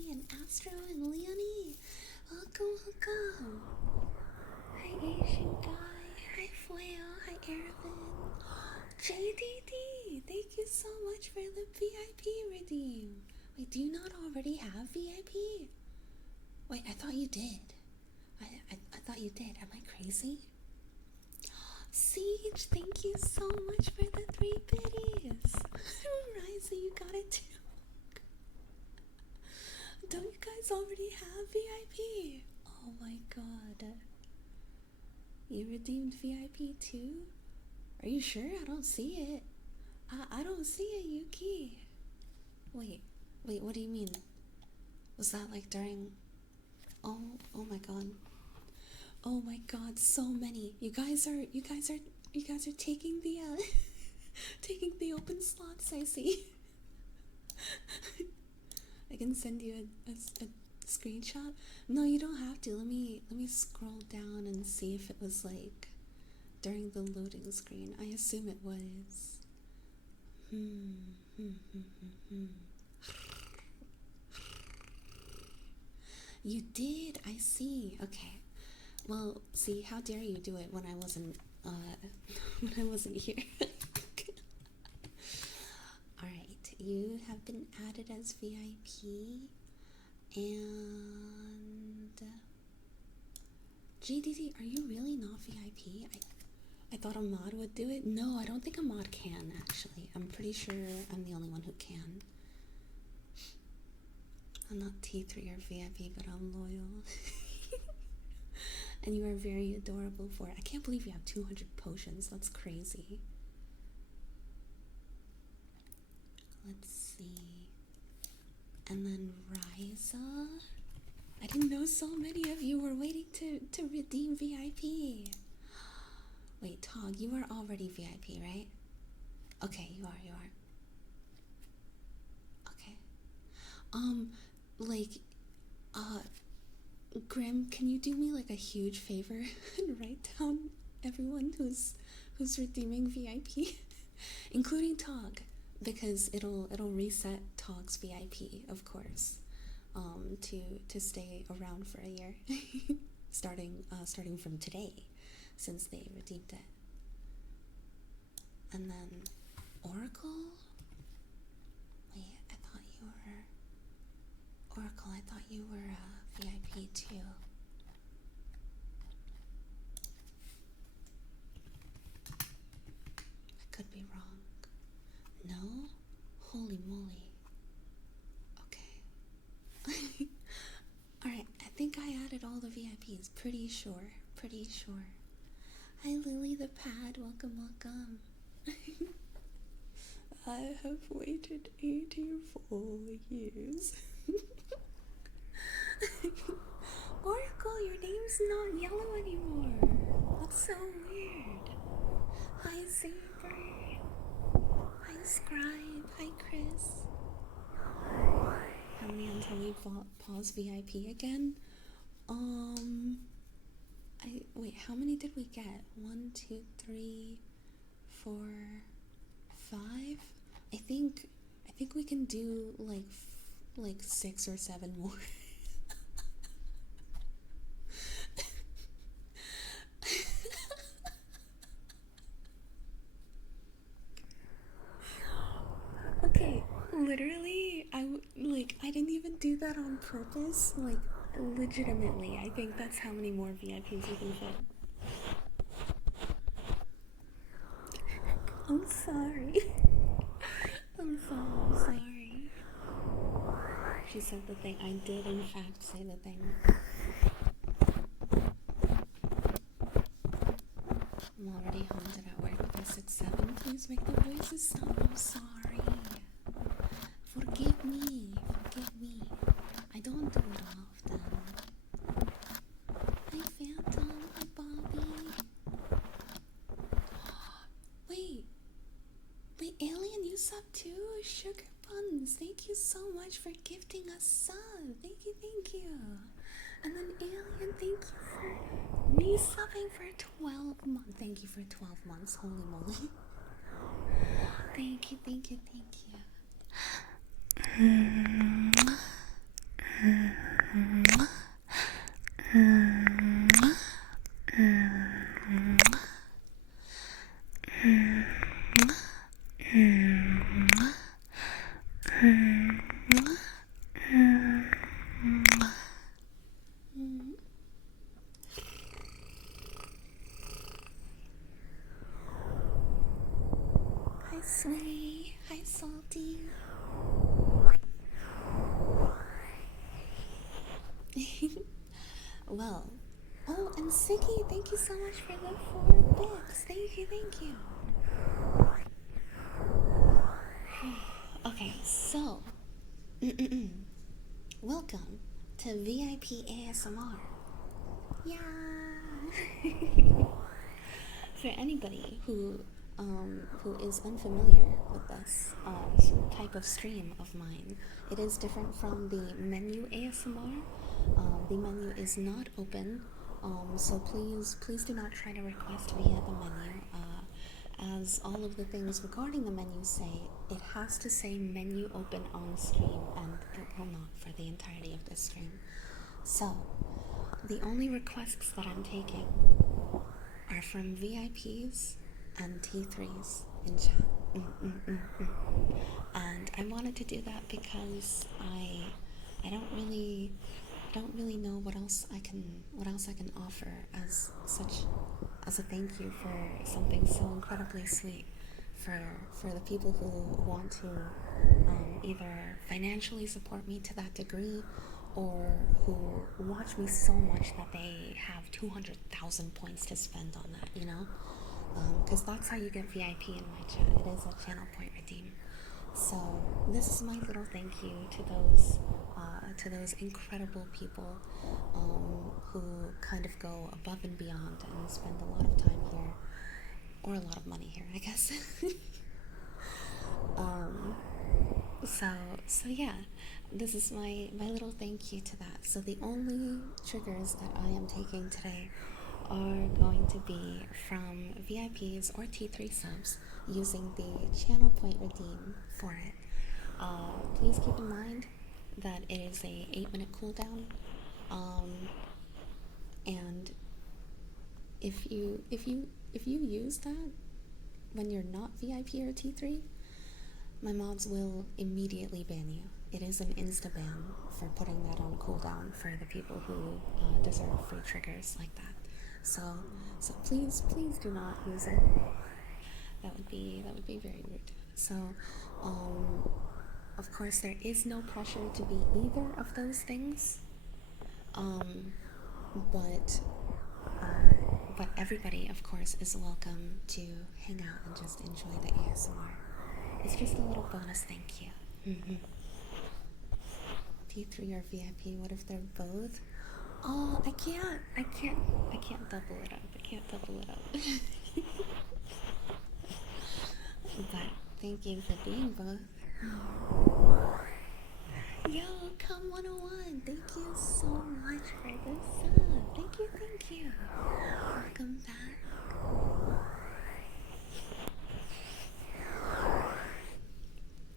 Leonie and Astro and Leonie. Welcome. Hi Asian guy. Hi Fueo. Hi Arabin. JDD. Thank you so much for the VIP redeem. Wait, do you not already have VIP? Wait, I thought you did. I thought you did. Am I crazy? Siege, thank you so much for the 3 biddies. Ryza, you got it too. Don't you guys already have VIP? Oh my god. You redeemed VIP too? Are you sure? I don't see it. I don't see it, Yuki. Wait, what do you mean? Was that like during... Oh my god. Oh my god, so many. You guys are taking the taking the open slots, I see. I can send you a screenshot. No, you don't have to. Let me scroll down and see if it was like during the loading screen. I assume it was. You did. I see. Okay. Well, see, how dare you do it when I wasn't here. Alright, you have been added as VIP, and GDD, are you really not VIP? I thought a mod would do it. No, I don't think a mod can, actually. I'm pretty sure I'm the only one who can. I'm not T3 or VIP, but I'm loyal. And you are very adorable for it. I can't believe you have 200 potions. That's crazy. Let's see. And then Ryza. I didn't know so many of you were waiting to redeem VIP. Wait, Tog, you are already VIP, right? Okay, you are. Okay. Grim, can you do me like a huge favor and write down everyone who's redeeming VIP, including Tog, because it'll reset Tog's VIP, of course, to stay around for a year, starting from today, since they redeemed it. And then Oracle. Wait, I thought you were Oracle. I thought you were VIP too. I could be wrong. No? Holy moly. Okay. Alright, I think I added all the VIPs. Pretty sure. Hi Lily the Pad, welcome. I have waited 84 years. Oracle, your name's not yellow anymore. That's so weird. Hi Saber. Hi Scribe. Hi Chris. How many until we pause VIP again? Wait, how many did we get? 1, 2, 3, 4, 5? I think we can do like 6 or 7 more. Okay, literally, I didn't even do that on purpose. Like, legitimately, I think that's how many more VIPs we can fit. I'm sorry. I'm so sorry. She said the thing. I did, in fact, say the thing. I'm already haunted at work by 6-7. Please make the voices stop. I'm sorry. Forgive me. I don't do it often. Hi Phantom. Hi Bobby. Wait, Alien, you sub too? Sugar Buns, thank you so much for gifting us sub. Thank you. And then Alien, thank you for me subbing for 12 months. Thank you for 12 months, holy moly. Thank you. Hi, Sway. Hi, Salty. Well, oh, and Siggy, thank you so much for the 4 bits. Thank you, thank you. Okay, so, welcome to VIP ASMR. Yeah. For anybody who is unfamiliar with this type of stream of mine, it is different from the menu ASMR. The menu is not open, so please do not try to request via the menu. As all of the things regarding the menu say, it has to say menu open on stream, and it will not for the entirety of this stream. So, the only requests that I'm taking are from VIPs and T3s in chat. And I wanted to do that because I don't really know what else I can offer as a thank you for something so incredibly sweet for the people who want to either financially support me to that degree, or who watch me so much that they have 200,000 points to spend on that, you know? Because that's how you get VIP in my chat. It is a channel point redeem. So this is my little thank you to those incredible people who kind of go above and beyond and spend a lot of time here, or a lot of money here, I guess. So yeah, this is my little thank you to that. So the only triggers that I am taking today are going to be from VIPs or T3 subs using the channel point redeem for it. Please keep in mind that it is a 8-minute cooldown, and if you use that when you're not VIP or T3, my mods will immediately ban you. It is an insta ban for putting that on cooldown for the people who deserve free triggers like that. So please do not use it. That would be very rude. So, of course, there is no pressure to be either of those things. But everybody, of course, is welcome to hang out and just enjoy the ASMR. It's just a little bonus thank you. T3 or VIP, what if they're both? Oh, I can't double it up. But thank you for being both. Yo, Come 101, thank you so much for the sub. Thank you. Welcome back.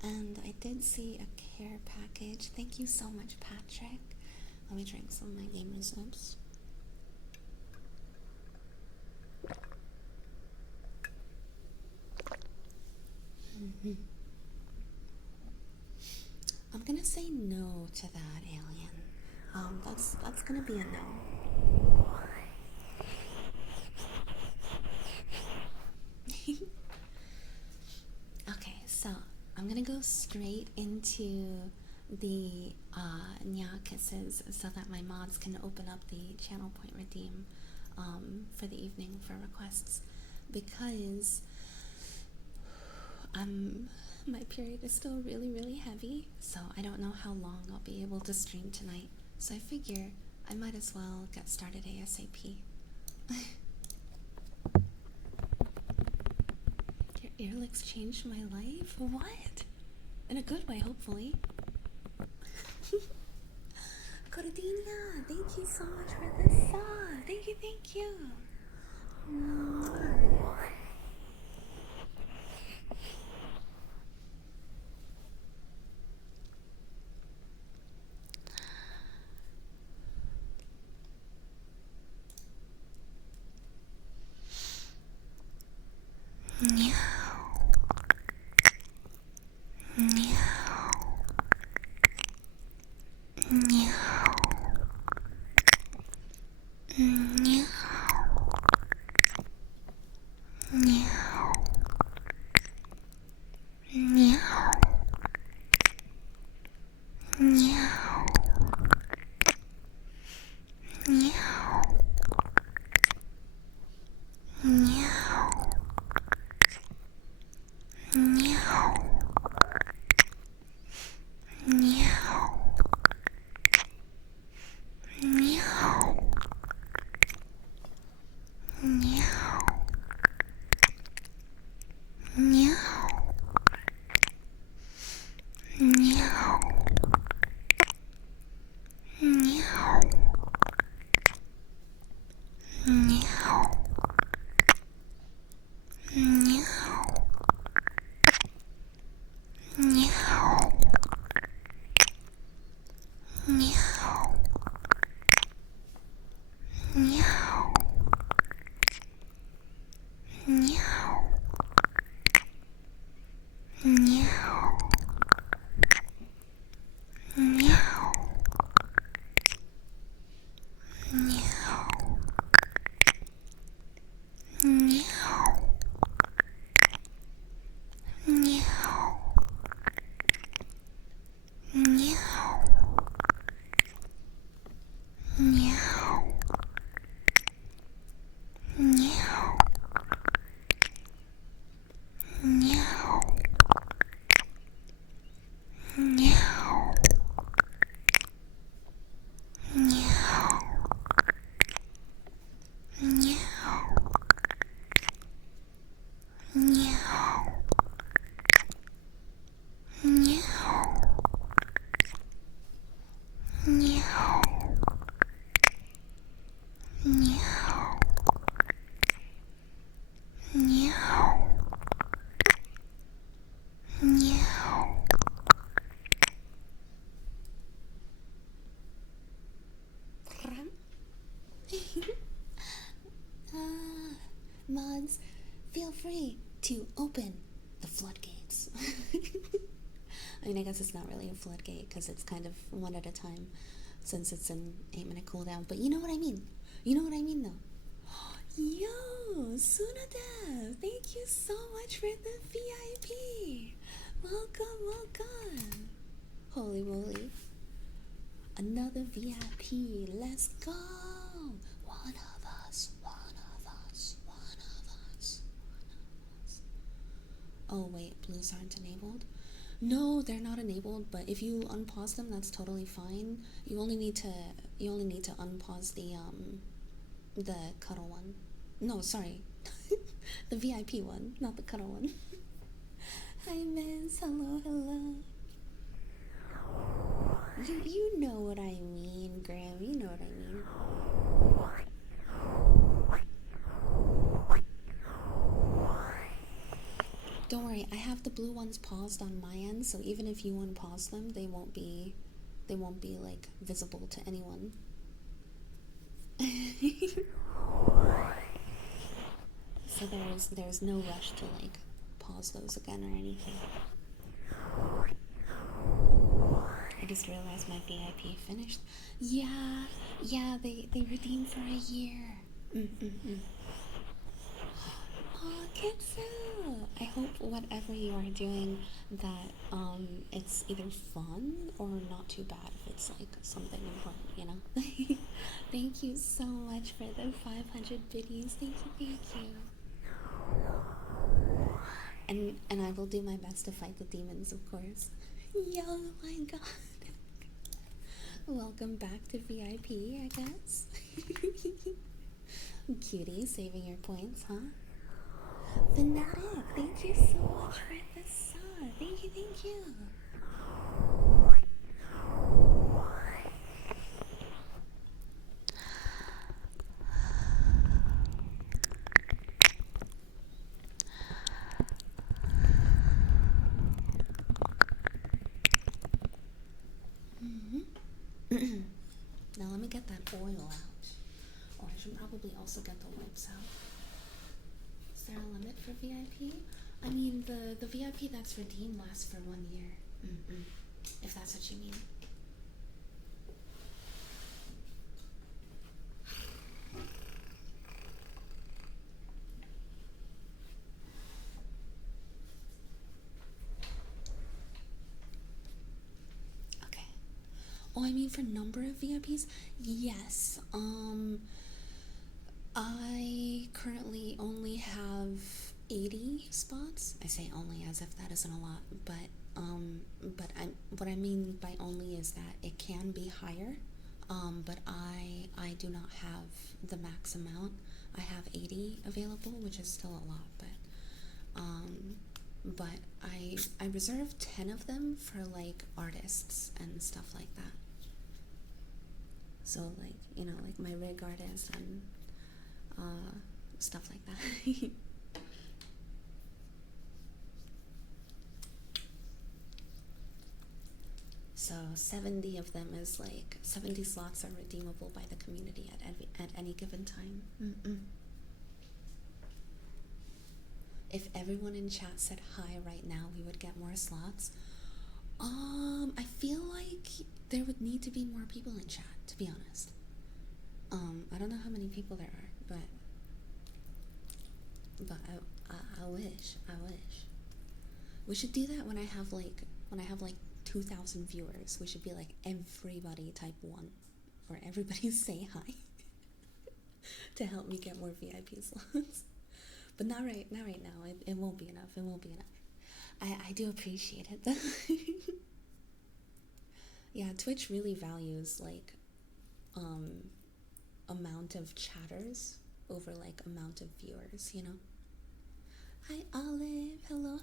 And I did see a care package. Thank you so much, Patrick. Let me drink some of my gamer subs. I'm gonna say no to that, alien. That's gonna be a no. Okay, so I'm gonna go straight into the nya kisses so that my mods can open up the channel point redeem for the evening for requests, because my period is still really heavy, so I don't know how long I'll be able to stream tonight. So I figure I might as well get started ASAP. Your ear licks changed my life? What? In a good way, hopefully. Cordinia, thank you so much for the sub. Thank you. Mods, feel free to open the floodgates. I mean, I guess it's not really a floodgate because it's kind of one at a time since it's an 8-minute cooldown, but you know what I mean. You know what I mean, though. Yo, Sunada, thank you so much for the VIP. Welcome, welcome. Holy moly. Another VIP. Let's go. One of us, one of us, one of us, one of us. Oh wait, blues aren't enabled? No, they're not enabled, but if you unpause them, that's totally fine. You only need to unpause the cuddle one. No, sorry. The VIP one, not the cuddle one. Hi Miss, hello, hello. You know what I mean, Graham, you know what I mean. Don't worry, I have the blue ones paused on my end, so even if you unpause them, they won't be like visible to anyone. So there's no rush to like pause those again or anything. I just realized my VIP finished. Yeah, they redeemed for a year. Oh, Kitsu! I hope whatever you are doing that it's either fun or not too bad if it's like something important, you know? Thank you so much for the 500 biddies. Thank you. And I will do my best to fight the demons, of course. Yo, my god. Welcome back to VIP, I guess. Cutie, saving your points, huh? Fanatic, thank you so much for the sub. Thank you. Now let me get that oil out. Or I should probably also get the wipes out. Is there a limit for VIP? I mean, the VIP that's redeemed lasts for 1 year. If that's what you mean. Okay. Oh, I mean for number of VIPs? Yes. I currently only have 80 spots. I say only as if that isn't a lot, but what I mean by only is that it can be higher. But I do not have the max amount. I have 80 available, which is still a lot, but I reserved 10 of them for like artists and stuff like that. So like, you know, like my rig artists and stuff like that. So 70 of them is like 70 slots are redeemable by the community at any given time. If everyone in chat said hi right now, we would get more slots. I feel like there would need to be more people in chat, to be honest. I don't know how many people there are, but I wish. We should do that when I have like 2,000 viewers. We should be like everybody type 1 or everybody say hi to help me get more VIP slots. But not right now. It won't be enough. I do appreciate it though. Yeah, Twitch really values like amount of chatters over like amount of viewers, you know. Hi Olive, hello.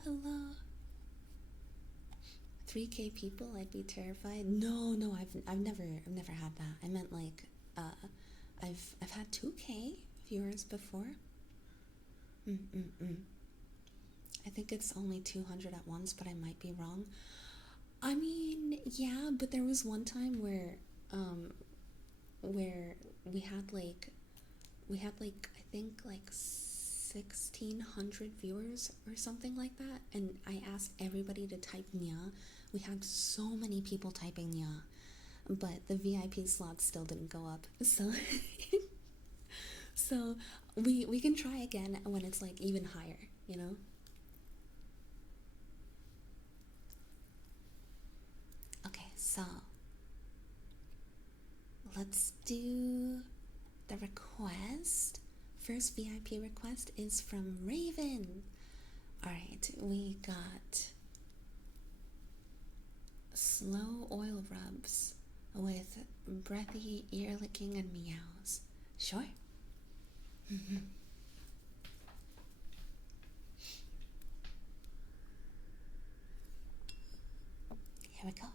3K people, I'd be terrified. No, I've never had that. I meant like I've had 2K viewers before. I think it's only 200 at once, but I might be wrong. I mean, yeah, but there was one time where we had like I think like 1,600 viewers or something like that, and I asked everybody to type Nya. We had so many people typing Nya, but the VIP slots still didn't go up. So so we can try again when it's like even higher, you know. Okay, so let's do the request. First VIP request is from Raven. Alright, we got slow oil rubs with breathy ear licking and meows. Sure. Here we go.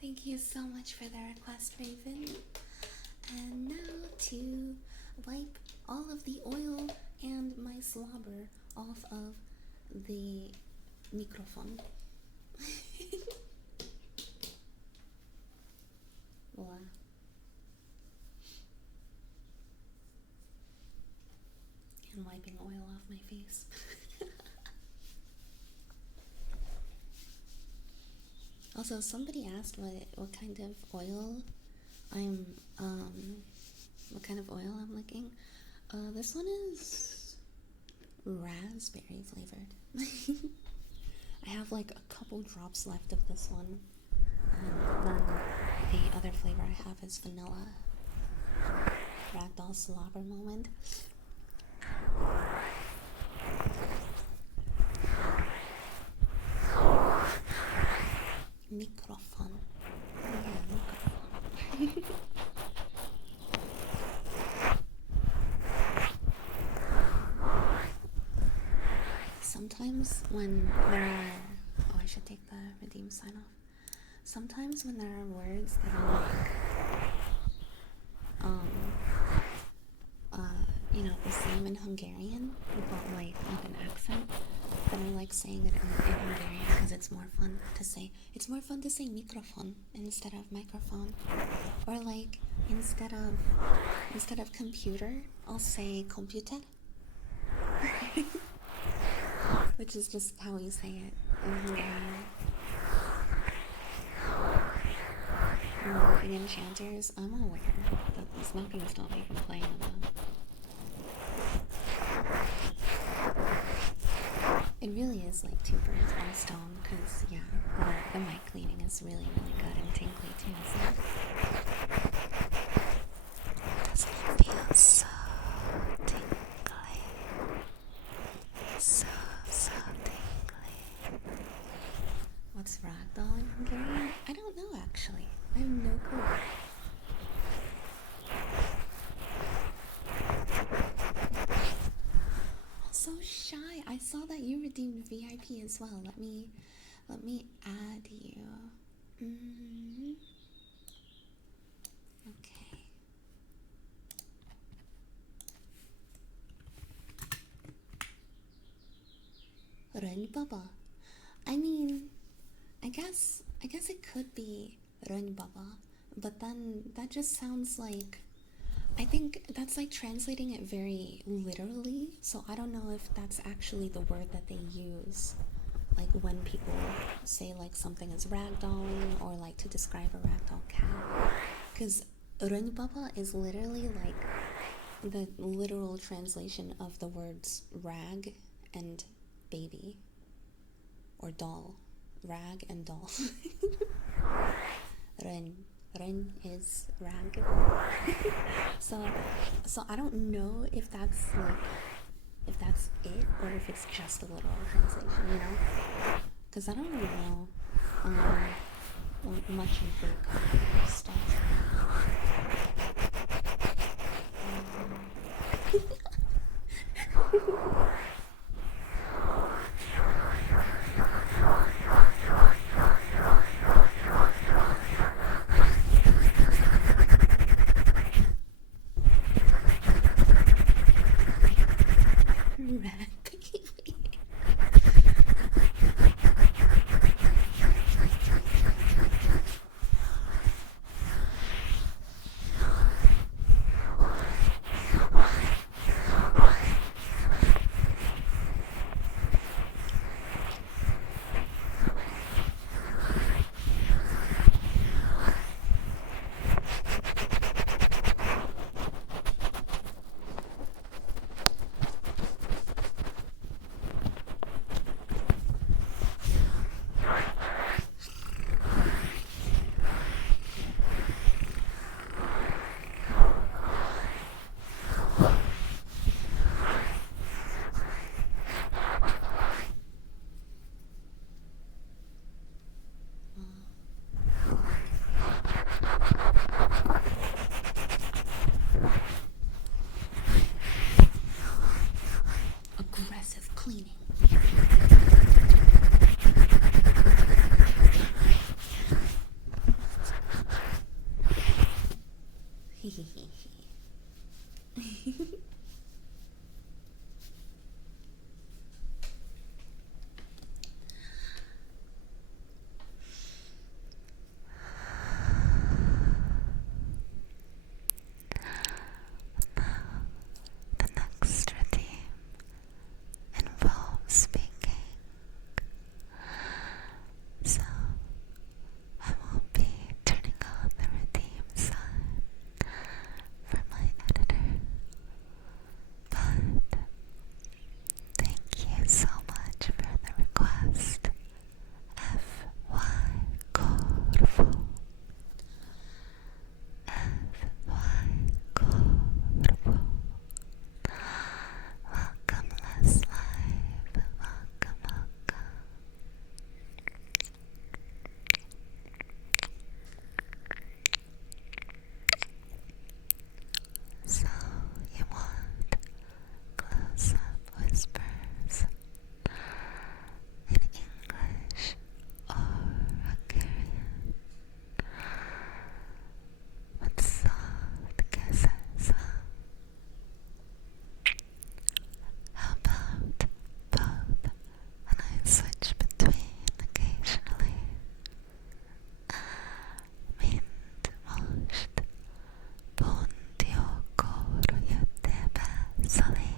Thank you so much for the request, Raven. And now to wipe all of the oil and my slobber off of the microphone. Voila. And wiping oil off my face. Also, somebody asked what kind of oil I'm licking. This one is raspberry flavored. I have like a couple drops left of this one. And then the other flavor I have is vanilla. Ragdoll slobber moment. Microphone. Yeah, microphone. Sometimes when there are... Oh, I should take the redeem sign off. Sometimes when there are words that are like... the same in Hungarian, but like with an accent, then I like saying it in Hungarian because it's more fun to say. It's more fun to say microphone instead of microphone. Or like instead of computer, I'll say computer. Which is just how you say it in Hungarian. The enchanters, I'm aware that it's not going to stop me from playing them. It really is like two birds, one stone, because, yeah, the mic cleaning is really, really good and tingly too, so. Doesn't it feel so tingly? So tingly. What's ragdoll in Hungarian? I don't know, actually. I have no clue. So shy. I saw that you redeemed VIP as well. Let me add you. Okay. Run Baba. I mean, I guess it could be Run Baba, but then that just sounds like, I think that's like translating it very literally, so I don't know if that's actually the word that they use, like when people say like something is ragdolling or like to describe a ragdoll cat, because Rönbaba is literally like the literal translation of the words rag and baby, or doll. Rag and doll. Ren is rag. So I don't know if if it's just a literal translation, you know? Because I don't really know much of the copyright stuff. Rat baby. Aggressive cleaning. The next routine involves speaking, so I won't be turning on the routine sign for my editor, but thank you so much for the request. F.Y. Corvo. F.Y. Corvo. Welcome, Less Live. Welcome, welcome. So, you want close-up whispers in English or Hungarian with soft kisses, huh? How about both, and I switch between occasionally? Mint most Pontiocoro jöttebe szali.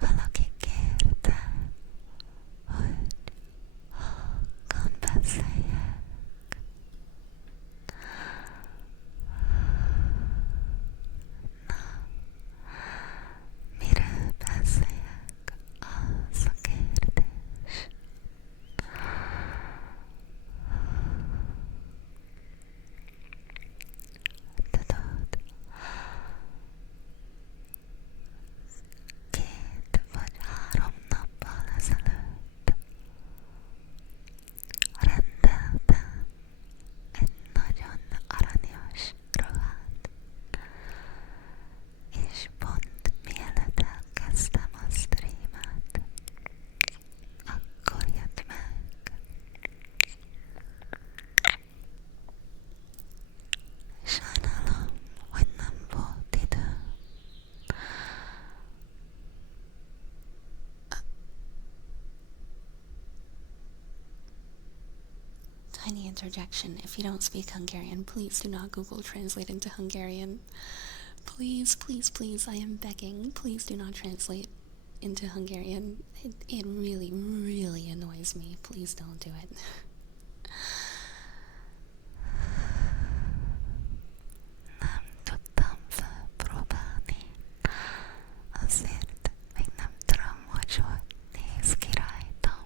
Valaki kérte, hogy halkan beszéljek. Miről beszéljek, az a kérdés. Tudod, 2 vagy 3 nappal ezelőtt rendeltem egy nagyon aranyos ruhát, és pont mielőtt elkezdtem a streamet, akkor jött meg. Sajnálom, hogy nem volt idő. Tiny interjection. If you don't speak Hungarian, please do not Google Translate into Hungarian. Please, please, please, I am begging. Please do not translate into Hungarian. It really, really annoys me. Please don't do it. Nem tudtam felpróbálni, azért még nem tudom, hogy néz ki rajtam.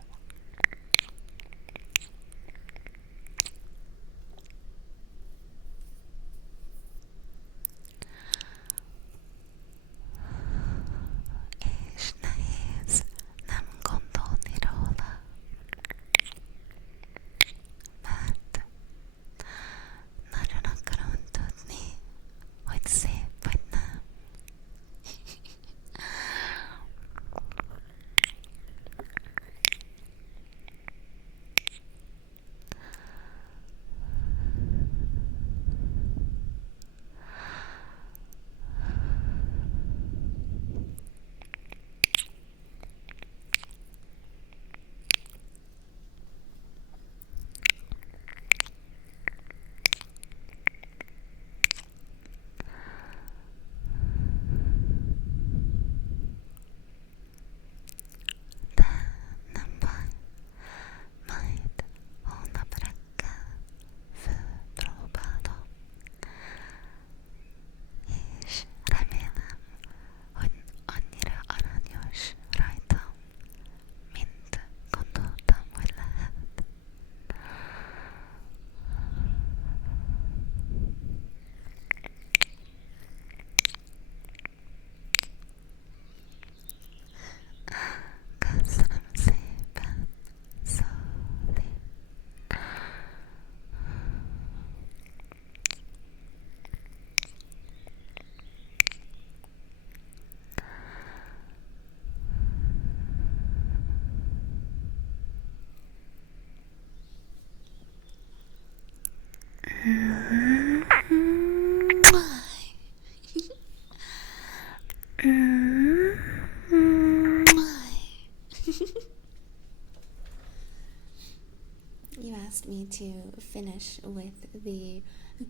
You asked me to finish with the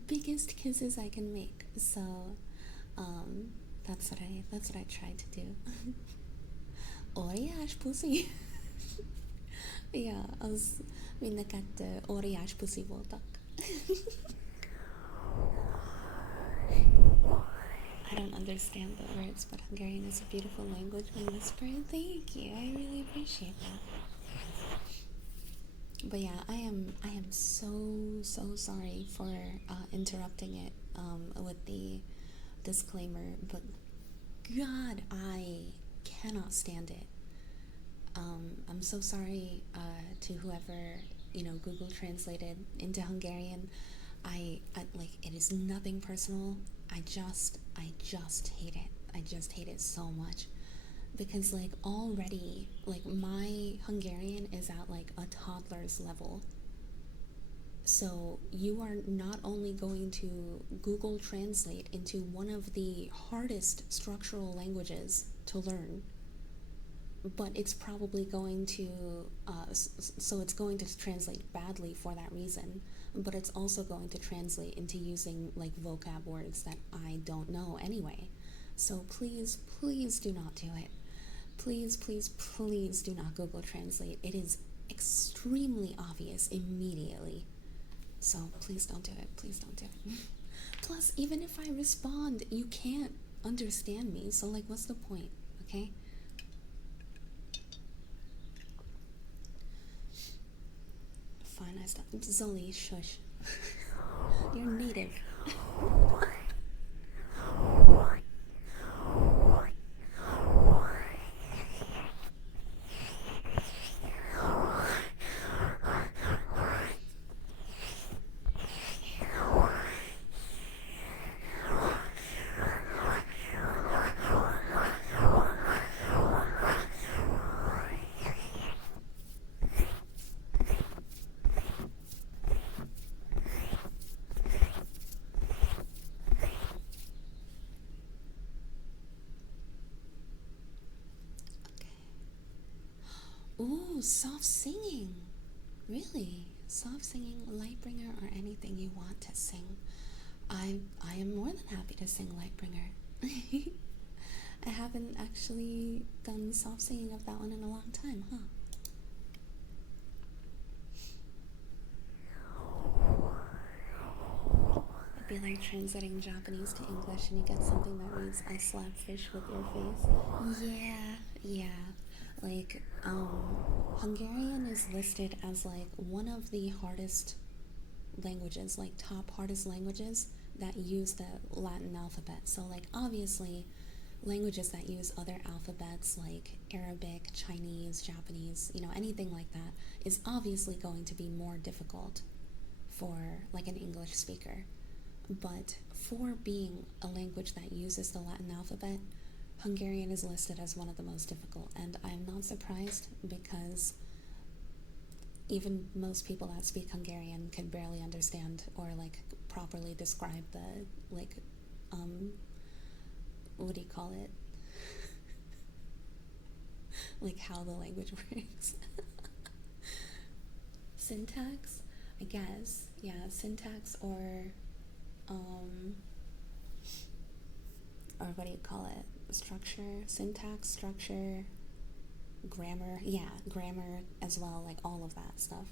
biggest kisses I can make, so that's what I tried to do. Oriash pussy. Yeah, az mindenket óriás puszi voltak. I don't understand the words, but Hungarian is a beautiful language when whispered. Thank you, I really appreciate that. But yeah, I am so sorry for interrupting it with the disclaimer, but God, I cannot stand it. I'm so sorry to whoever Google translated into Hungarian. I like, it is nothing personal. I just hate it. I just hate it so much because like already like my Hungarian is at like a toddler's level. So you are not only going to Google Translate into one of the hardest structural languages to learn, but it's probably going to so it's going to translate badly for that reason, but it's also going to translate into using like vocab words that I don't know anyway. So please do not do it. Please do not Google Translate. It is extremely obvious immediately. So please don't do it. Please don't do it. Plus, even if I respond, you can't understand me, so like what's the point? Okay. Fine, I stop. Zoli, shush. You're native. Ooh, soft singing. Really? Soft singing, Lightbringer, or anything you want to sing. I am more than happy to sing Lightbringer. I haven't actually done soft singing of that one in a long time, huh? It'd be like translating Japanese to English and you get something that reads, I slap fish with your face. Yeah. Like, Hungarian is listed as like one of the hardest languages, like top hardest languages that use the Latin alphabet. So like obviously languages that use other alphabets like Arabic, Chinese, Japanese, anything like that is obviously going to be more difficult for like an English speaker. But for being a language that uses the Latin alphabet, Hungarian is listed as one of the most difficult, and I'm not surprised because even most people that speak Hungarian can barely understand or like properly describe the like what do you call it? Like how the language works. Syntax, I guess. Yeah, syntax or what do you call it? Structure, syntax, structure, grammar. Yeah, grammar as well, like all of that stuff.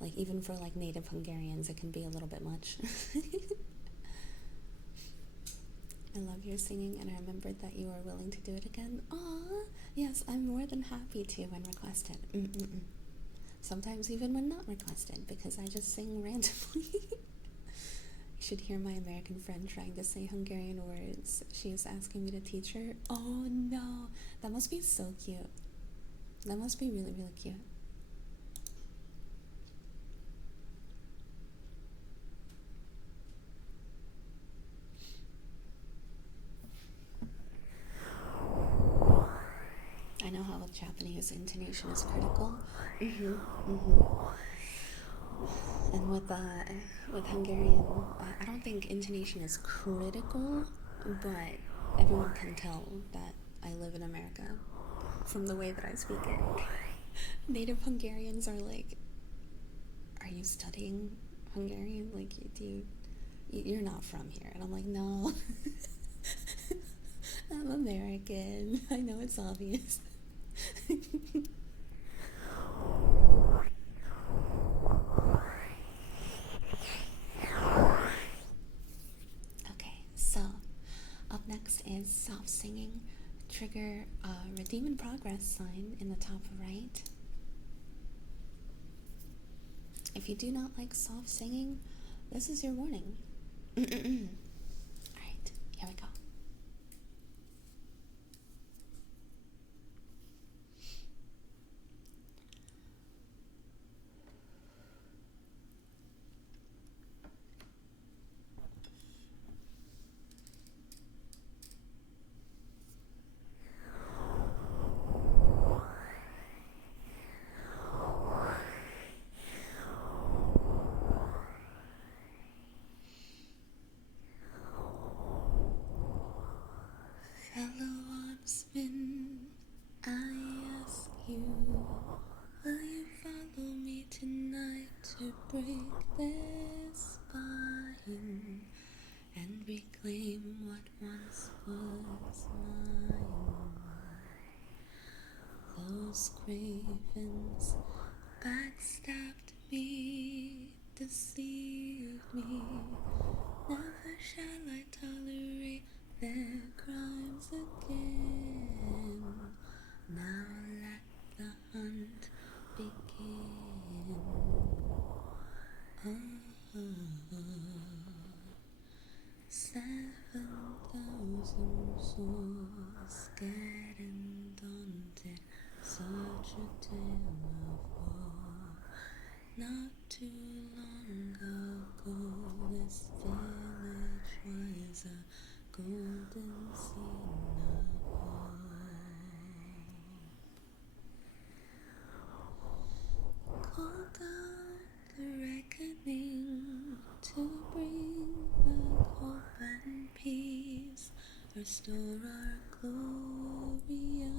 Like even for like native Hungarians, it can be a little bit much. I love your singing, and I remembered that you are willing to do it again. Aw, yes, I'm more than happy to when requested. Sometimes even when not requested, because I just sing randomly. You should hear my American friend trying to say Hungarian words. She is asking me to teach her. Oh no, that must be so cute. That must be really, really cute. I know how with Japanese intonation is critical. And with Hungarian, I don't think intonation is critical, but everyone can tell that I live in America. from the way that I speak it. Native Hungarians are like, are you studying Hungarian? Like, you're not from here. And I'm like, no. I'm American. I know it's obvious. Okay, so up next is soft singing. Trigger redeem in progress sign in the top right. If you do not like soft singing, this is your warning. Alright, here we go. Fellow orbsmen, I ask you, will you follow me tonight to break this spine and reclaim what once was mine? Those cravens backstabbed me, deceived me. Never shall I tolerate their crimes again. Now let the hunt begin. Oh, 7,000 souls scared and daunted, such a tale of war. Not too long ago, this village was a golden scene of hope. Called out the reckoning to bring back hope and peace, restore our gloria,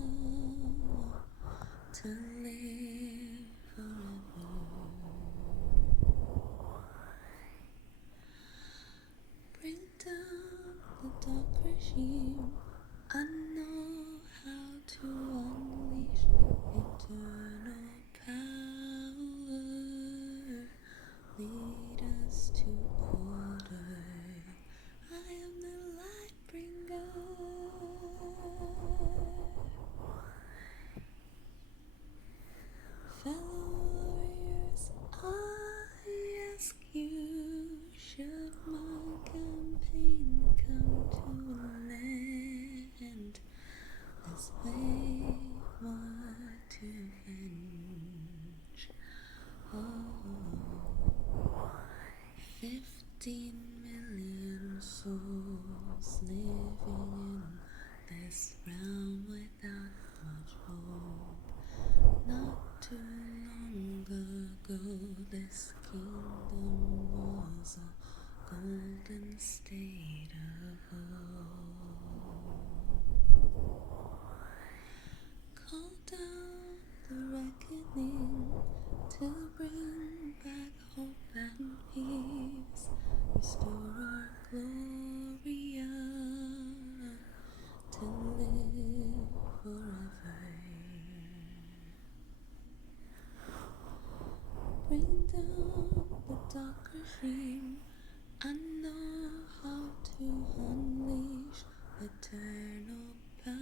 to live forever. Bring down the dark regime. I know how to unleash eternal power. Lead us to order. I am the light bringer. Fellow warriors, I ask you, should my campaign come to an end, this way more to avenge. Oh, 15 million souls living in this realm without much hope. Not too long ago, this kingdom was a golden state of hope. Call down the reckoning to bring back hope and peace, restore our gloria, to live forever. Bring down the dark regime. I know how to unleash eternal power.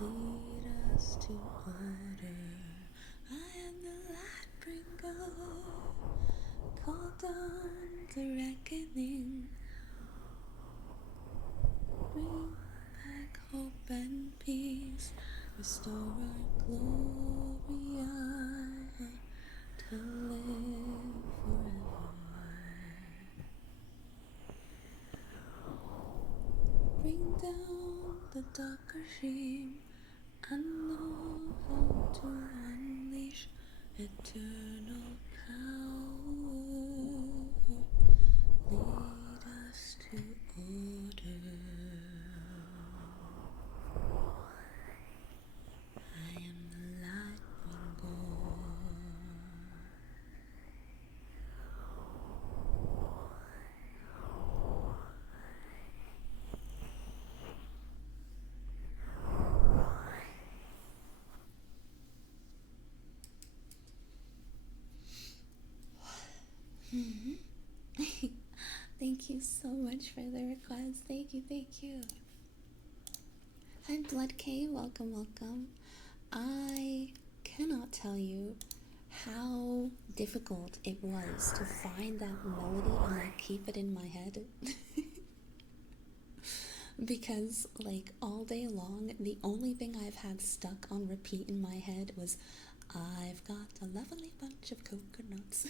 Lead us to order. I am the light bringer. Call down the reckoning. Bring back hope and peace. Restore our gloria, to live forever. Bring down the dark regime. I know how to unleash eternal power. Lead us to order. so much for the request. Thank you, thank you. Hi, Blood K. Welcome, welcome. I cannot tell you how difficult it was to find that melody and like keep it in my head. Because like all day long, the only thing I've had stuck on repeat in my head was I've got a lovely bunch of coconuts.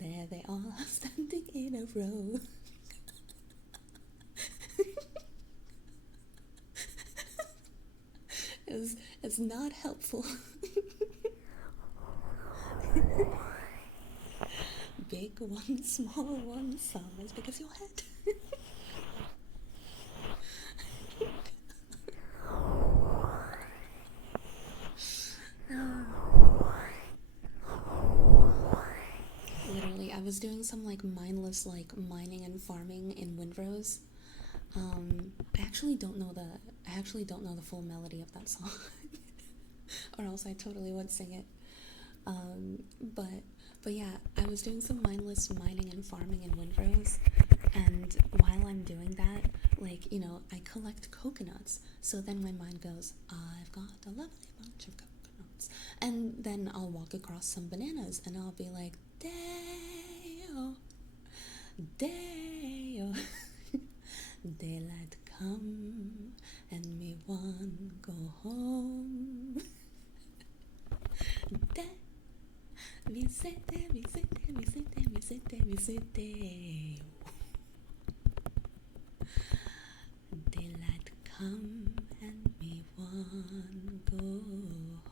There they all are standing in a row. It's not helpful. Big one, small one, some as big as your head. Literally, I was doing some like mindless like mining and farming in Windrose. I actually don't know the full melody of that song. Or else I totally would sing it. But yeah, I was doing some mindless mining and farming in Windrose, and while I'm doing that, like, you know, I collect coconuts. So then my mind goes, I've got a lovely bunch of coconuts. And then I'll walk across some bananas and I'll be like, Deo, Deo. Daylight come and me one go home. Mi sete, mi sete, mi sete, mi sete, mi sete. Daylight come and me one go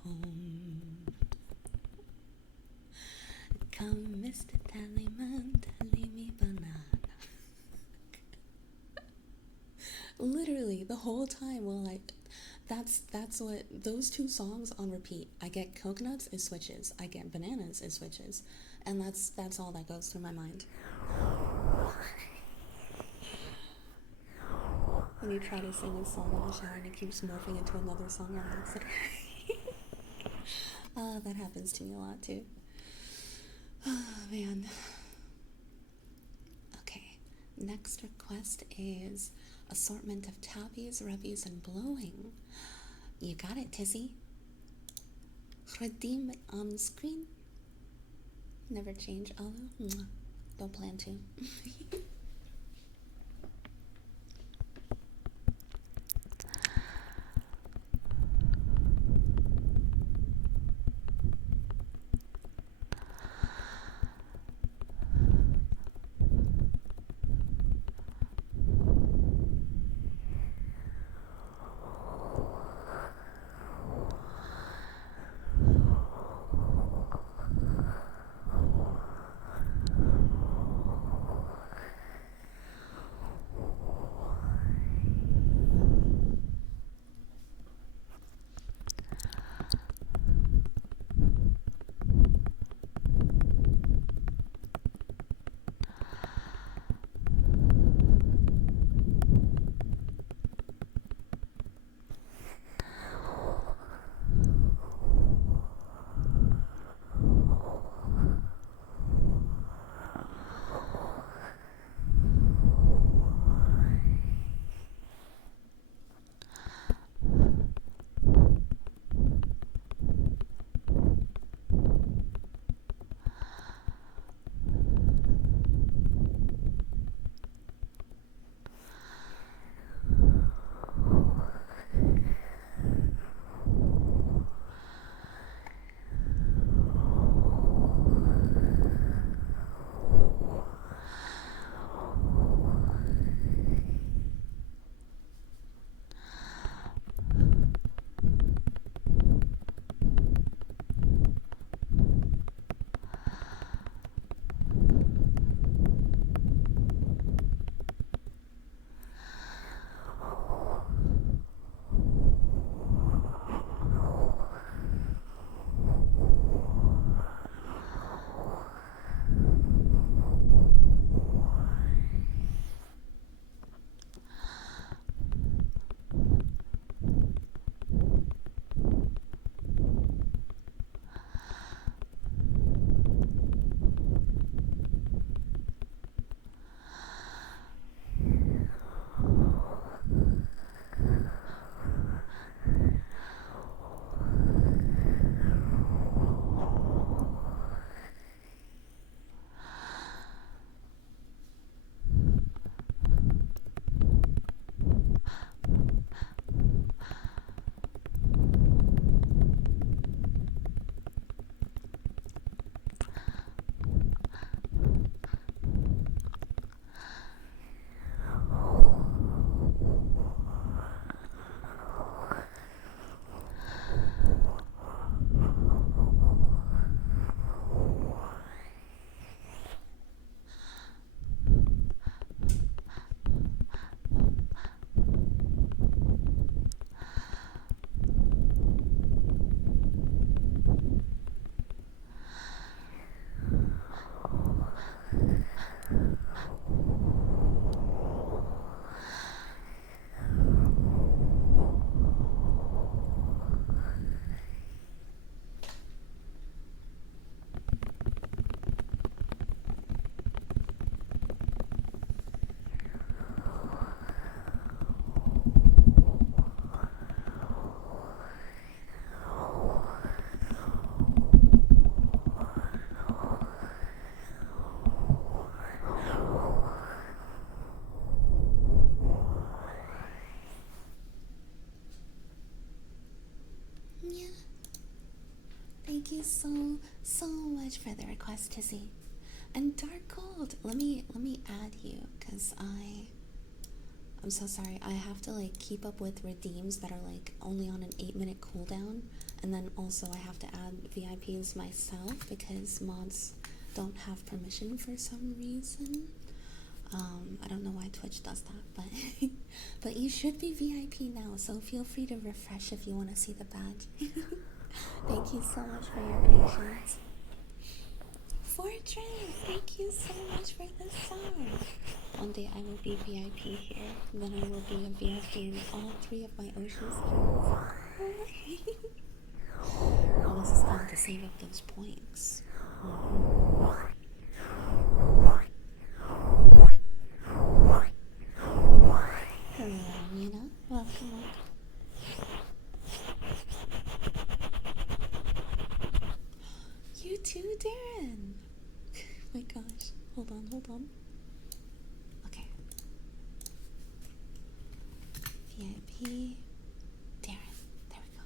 home. Come, Mr. Tallyman, tally me banana. Literally the whole time while that's what those two songs on repeat. I get coconuts, it switches. I get bananas, it switches. And that's all that goes through my mind. When you try to sing a song in the shower and it keeps morphing into another song on accident. That happens to me a lot too. Oh man. Okay, next request is assortment of tappies, rubbies, and blowing. You got it, Tizzy. Redeem on screen. Never change. Although, don't plan to. Thank you so much for the request, Tizzy. And Dark Gold, let me add you, cause I'm so sorry. I have to like keep up with redeems that are like only on an 8-minute cooldown, and then also I have to add VIPs myself because mods don't have permission for some reason. I don't know why Twitch does that, but but you should be VIP now, so feel free to refresh if you want to see the badge. Thank you so much for your patience. Fortress, thank you so much for the song. One day I will be VIP here, then I will be a VIP in all 3 of my ocean streams. Well, this is time to save up those points. Hello, Amina. Welcome. You too, Darren. My gosh. Hold on. Okay. VIP. Darren. There we go.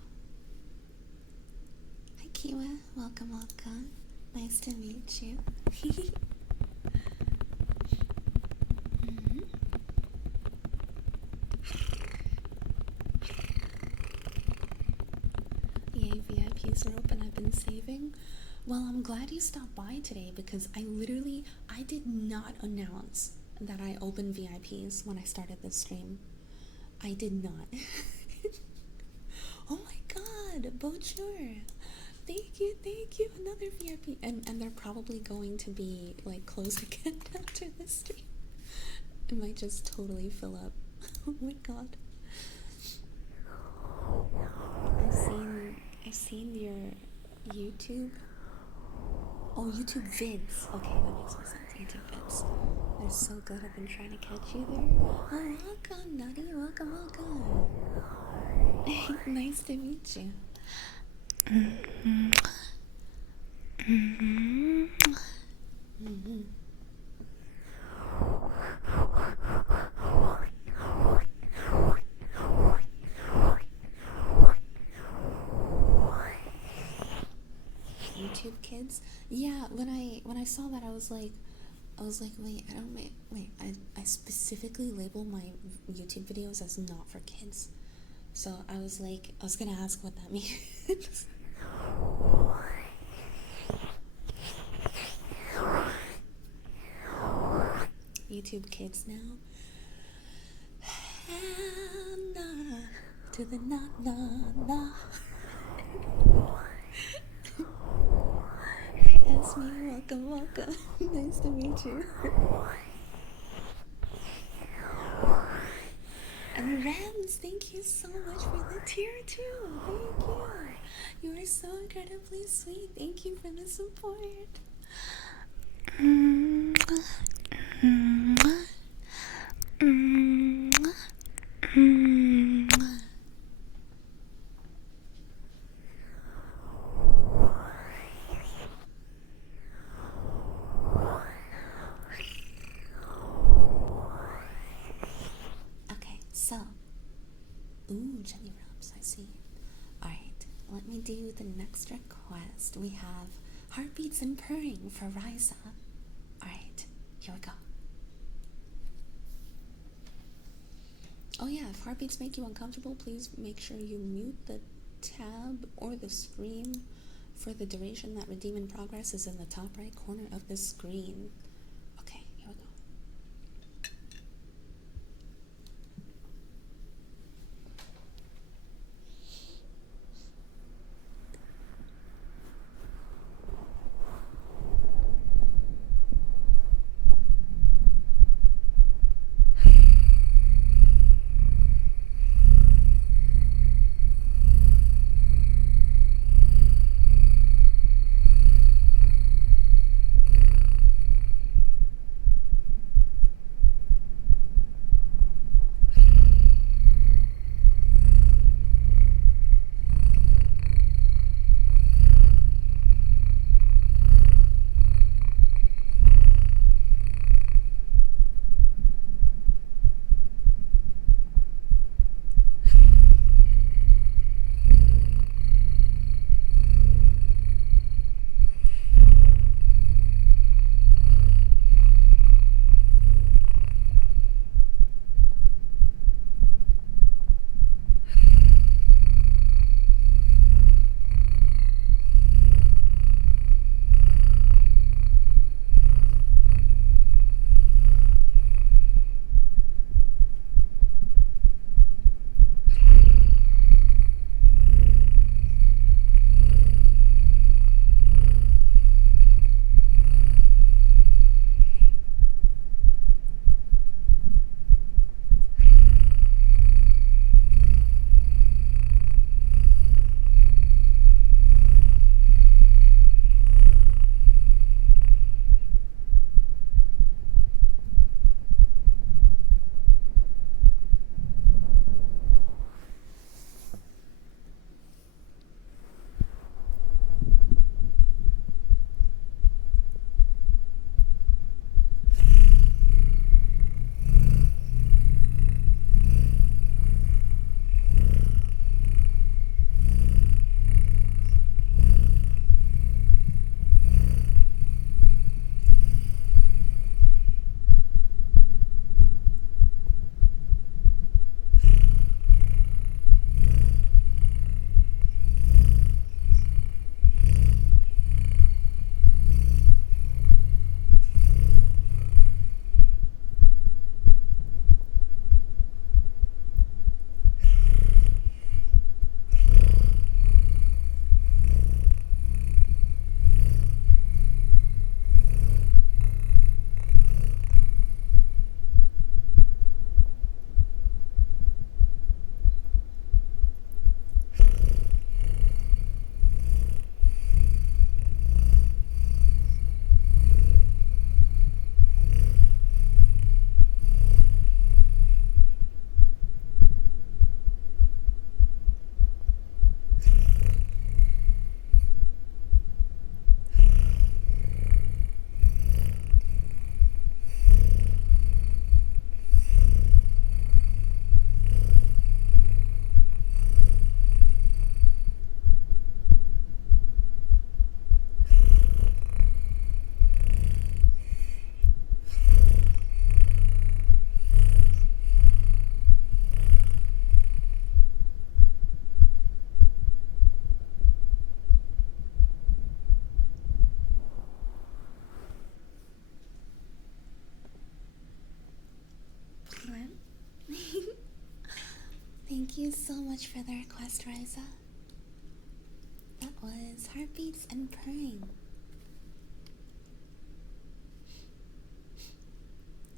Hi, Kiwa. Welcome. Nice to meet you. Yay, VIPs are open. I've been saving. Well, I'm glad you stopped by today because I did not announce that I opened VIPs when I started this stream. I did not. Oh my god, Bonjour. Thank you. Another VIP. And they're probably going to be like closed again after this stream. It might just totally fill up. Oh my god. I've seen your YouTube. Oh, YouTube vids. Okay, that makes more sense. YouTube vids. They're so good. I've been trying to catch you there. Oh, welcome, Nutty. Welcome. Nice to meet you. YouTube kids. Yeah, when I saw that I was like, wait, I specifically label my YouTube videos as not for kids. So I was gonna ask what that means. YouTube kids now. To the na. Hi Esme, welcome. Nice to meet you. And Rams, thank you so much for the tier 2. Thank you. You are so incredibly sweet. Thank you for the support. Okay, so. Ooh, jelly rubs, I see. Alright, let me do the next request. We have heartbeats and purring for Ryza. Alright, here we go. Oh yeah, if heartbeats make you uncomfortable, please make sure you mute the tab or the stream for the duration. That redeem in progress is in the top right corner of the screen. Okay, here we go. Thank you so much for the request, Riza. That was Heartbeats and Purring.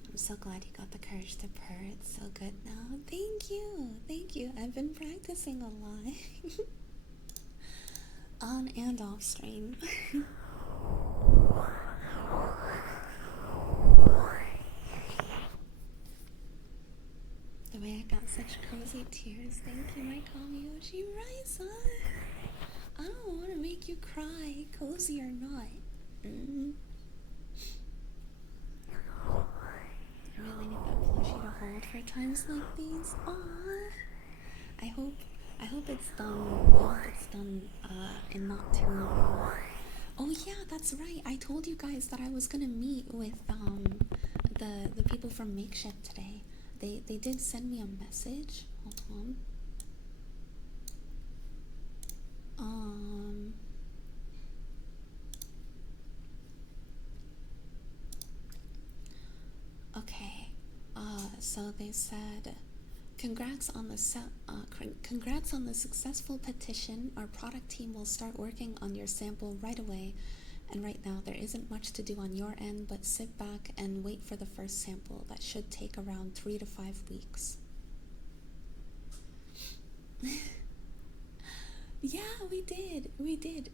I'm so glad you got the courage to purr. It's so good now. Thank you. Thank you. I've been practicing a lot. On and off stream. The way I got such crazy tears. Thank you, my Kamiyoshi Riza. I don't want to make you cry, cozy or not. I really need that plushie to hold for times like these. Aww. I hope it's done in not too long. Oh yeah, that's right. I told you guys that I was gonna meet with the people from Makeshift today. They did send me a message. Hold on. Okay. So they said, congrats on the successful petition. Our product team will start working on your sample right away. And right now there isn't much to do on your end, but sit back and wait for the first sample. That should take around 3 to 5 weeks. Yeah, we did. We did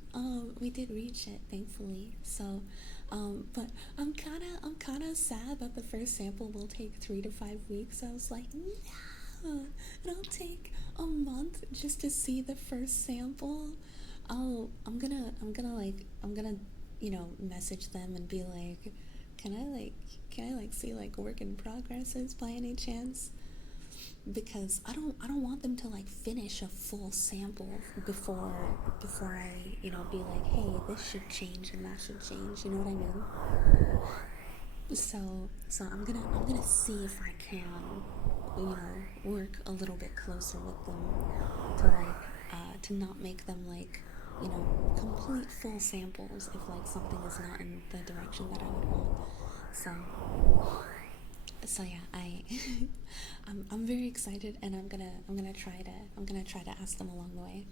reach it, thankfully. So, but I'm kind of sad that the first sample will take 3 to 5 weeks. I was like, no, it'll take a month just to see the first sample. I'm gonna message them and be like, can I see like work in progresses by any chance? Because I don't want them to like finish a full sample before I be like, hey, this should change and that should change. You know what I mean? So I'm gonna see if I can work a little bit closer with them to to not make them like complete full samples if like something is not in the direction that I would want. So yeah, I'm very excited, and I'm gonna try to ask them along the way.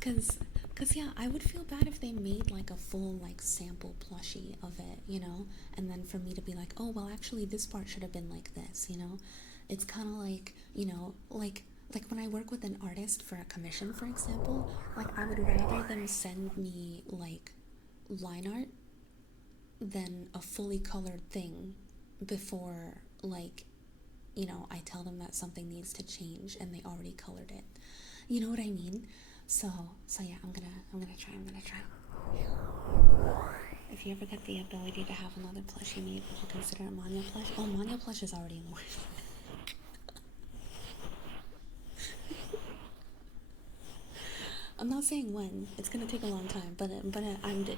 Cause yeah, I would feel bad if they made like a full like sample plushie of it, and then for me to be like, oh well, actually this part should have been like this, It's kind of like like when I work with an artist for a commission, for example, like I would rather them send me like line art than a fully colored thing before like I tell them that something needs to change and they already colored it. You know what I mean? So yeah, I'm gonna try. If you ever get the ability to have another plushie made, would you consider a Manya plush? Oh, Manya plush is already in the works. I'm not saying when. It's gonna take a long time, but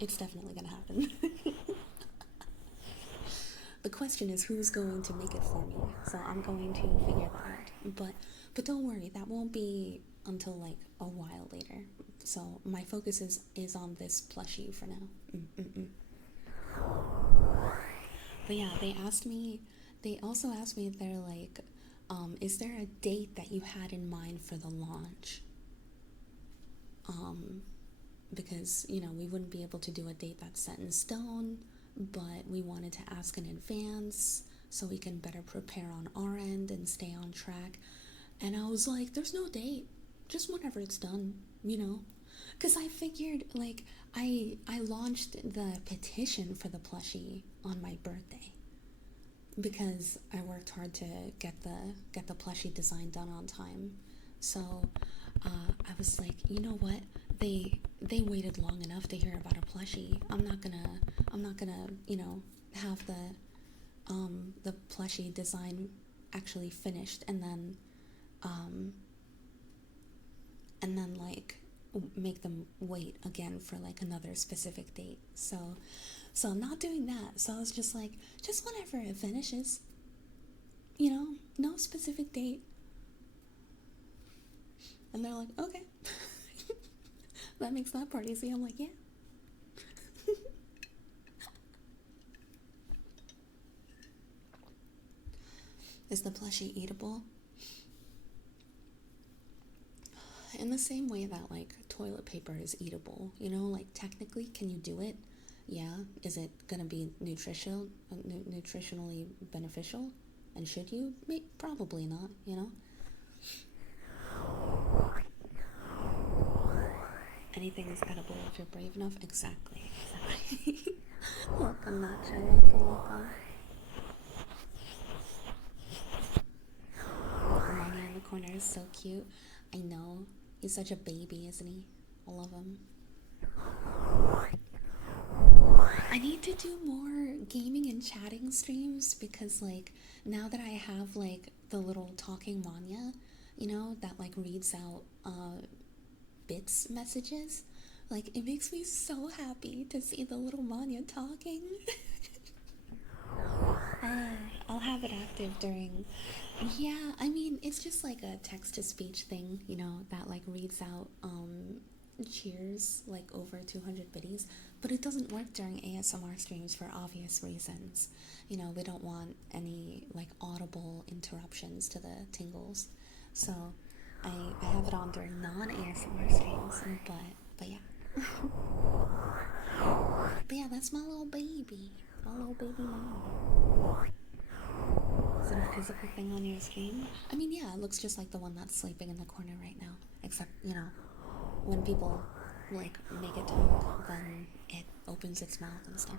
it's definitely gonna happen. The question is who's going to make it for me. So I'm going to figure that out. But don't worry, that won't be until like a while later. So my focus is on this plushie for now. But yeah, they also asked me if they're like, is there a date that you had in mind for the launch? Because we wouldn't be able to do a date that's set in stone, but we wanted to ask in advance so we can better prepare on our end and stay on track. And I was like, there's no date, just whenever it's done, because I figured like I launched the petition for the plushie on my birthday because I worked hard to get the plushie design done on time. So I was like, you know what, they waited long enough to hear about a plushie. I'm not gonna have the plushie design actually finished and then like make them wait again for like another specific date. So I'm not doing that. So I was just like, just whenever it finishes, no specific date. And they're like, okay. That makes that part easy. I'm like, yeah. Is the plushie eatable? in the same way that like toilet paper is eatable, you know, like technically, can you do it? Yeah. Is it gonna be nutritionally beneficial? And should you? Probably not, you know? Anything is edible if you're brave enough. Exactly. Welcome, Nacho. Welcome. Ammonia in the corner is so cute. I know. He's such a baby, isn't he? I love him. I need to do more gaming and chatting streams because, like, now that I have, like, the little talking mania, you know, that, like, reads out, bits messages, like, it makes me so happy to see the little mania talking. I'll have it active during. Yeah, I mean, it's just like a text to speech thing, you know, that like reads out cheers like over 200 biddies, but it doesn't work during ASMR streams for obvious reasons. You know, we don't want any like audible interruptions to the tingles. So I have it on during non-ASMR streams, but yeah. But yeah, that's my little baby. My little baby mom. Is it a physical thing on your screen? I mean, yeah, it looks just like the one that's sleeping in the corner right now. Except, you know, when people, like, make it talk, then it opens its mouth and stuff.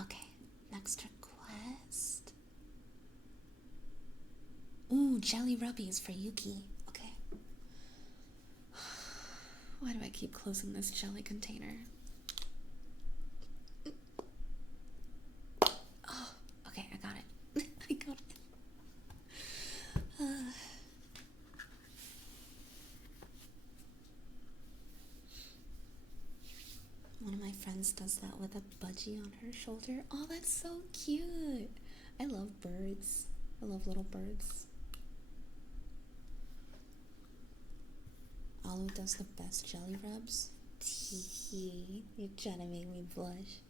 Okay, next request. Ooh, jelly rubbies for Yuki. Okay. Why do I keep closing this jelly container? Oh, okay, I got it. I got it. One of my friends does that with a budgie on her shoulder. Oh, that's so cute. I love birds. I love little birds. Alu does the best jelly rubs. Tee, you're trying to make me blush.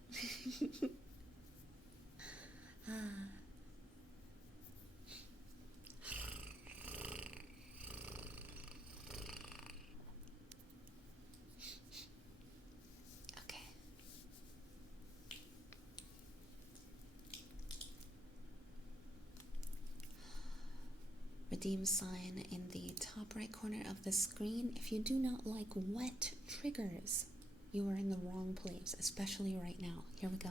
Okay. Redeem sign in the top right corner of the screen. If you do not like wet triggers, you are in the wrong place, especially right now. Here we go.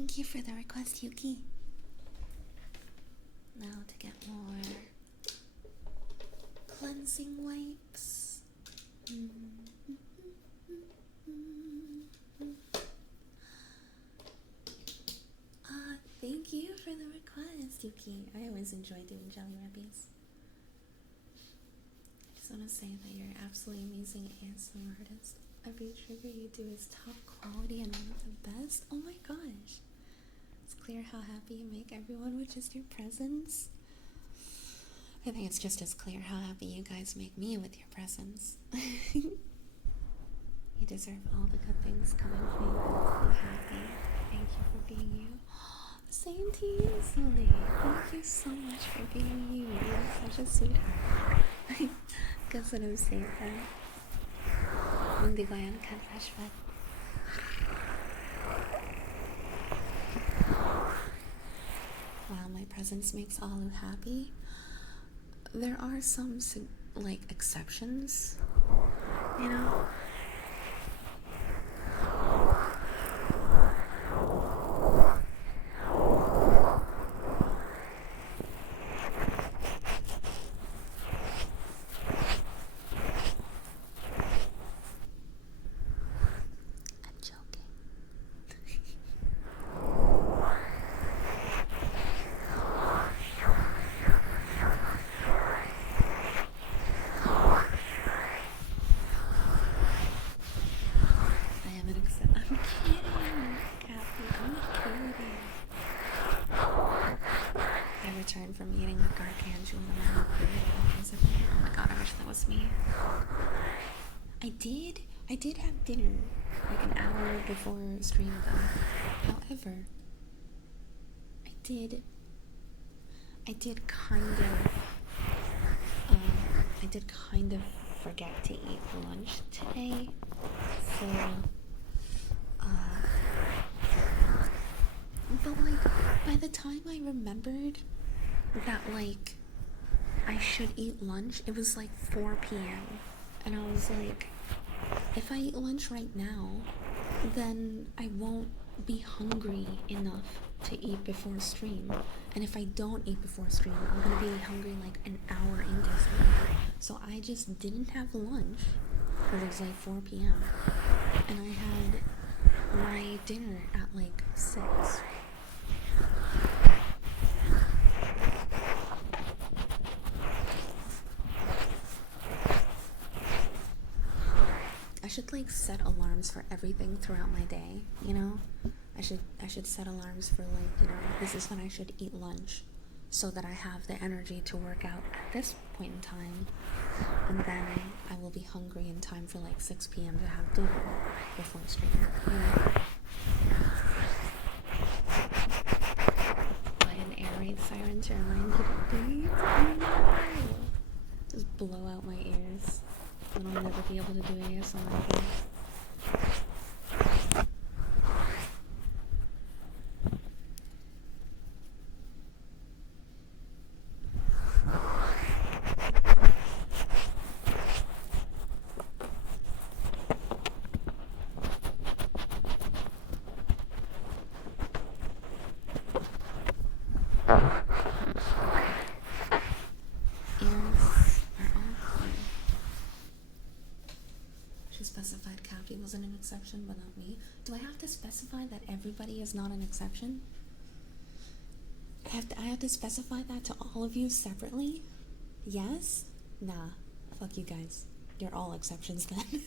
Thank you for the request, Yuki. Now to get more cleansing wipes. Thank you for the request, Yuki. I always enjoy doing jelly rubbies. I just want to say that you're an absolutely amazing ASMR artist. Every trigger you do is top quality and one of the best. Oh my gosh. It's clear how happy you make everyone with just your presence. I think it's just as clear how happy you guys make me with your presence. You deserve all the good things coming from you. I'm happy. Thank you for being you. Same to you, Sully. Thank you so much for being you. You're such a sweetheart. Kasi hindi ko yan ka-flashback. Wow, my presence makes Alu happy. There are some, like, exceptions, you know? From eating a gargantuan amount of food. Oh my god, I wish that was me. I did have dinner like an hour before stream though. However, I did kind of forget to eat lunch today. So but like by the time I remembered that like I should eat lunch, it was like 4 p.m. and I was like, if I eat lunch right now, then I won't be hungry enough to eat before stream, and if I don't eat before stream, I'm gonna be hungry like an hour into stream. So I just didn't have lunch because it was like 4 p.m. and I had my dinner at like 6. I should like set alarms for everything throughout my day, you know? I should set alarms for like, you know, this is when I should eat lunch so that I have the energy to work out at this point in time, and then I will be hungry in time for like 6 p.m. to have dinner before stream, you know? By an air raid siren to remind you to breathe. Oh no! Just blow out my ears. Then I'll never be able to do ASMR again. Specified Cappy wasn't an exception, but not me. Do I have to specify that everybody is not an exception? I have to specify that to all of you separately? Yes? Nah. Fuck you guys. You're all exceptions then.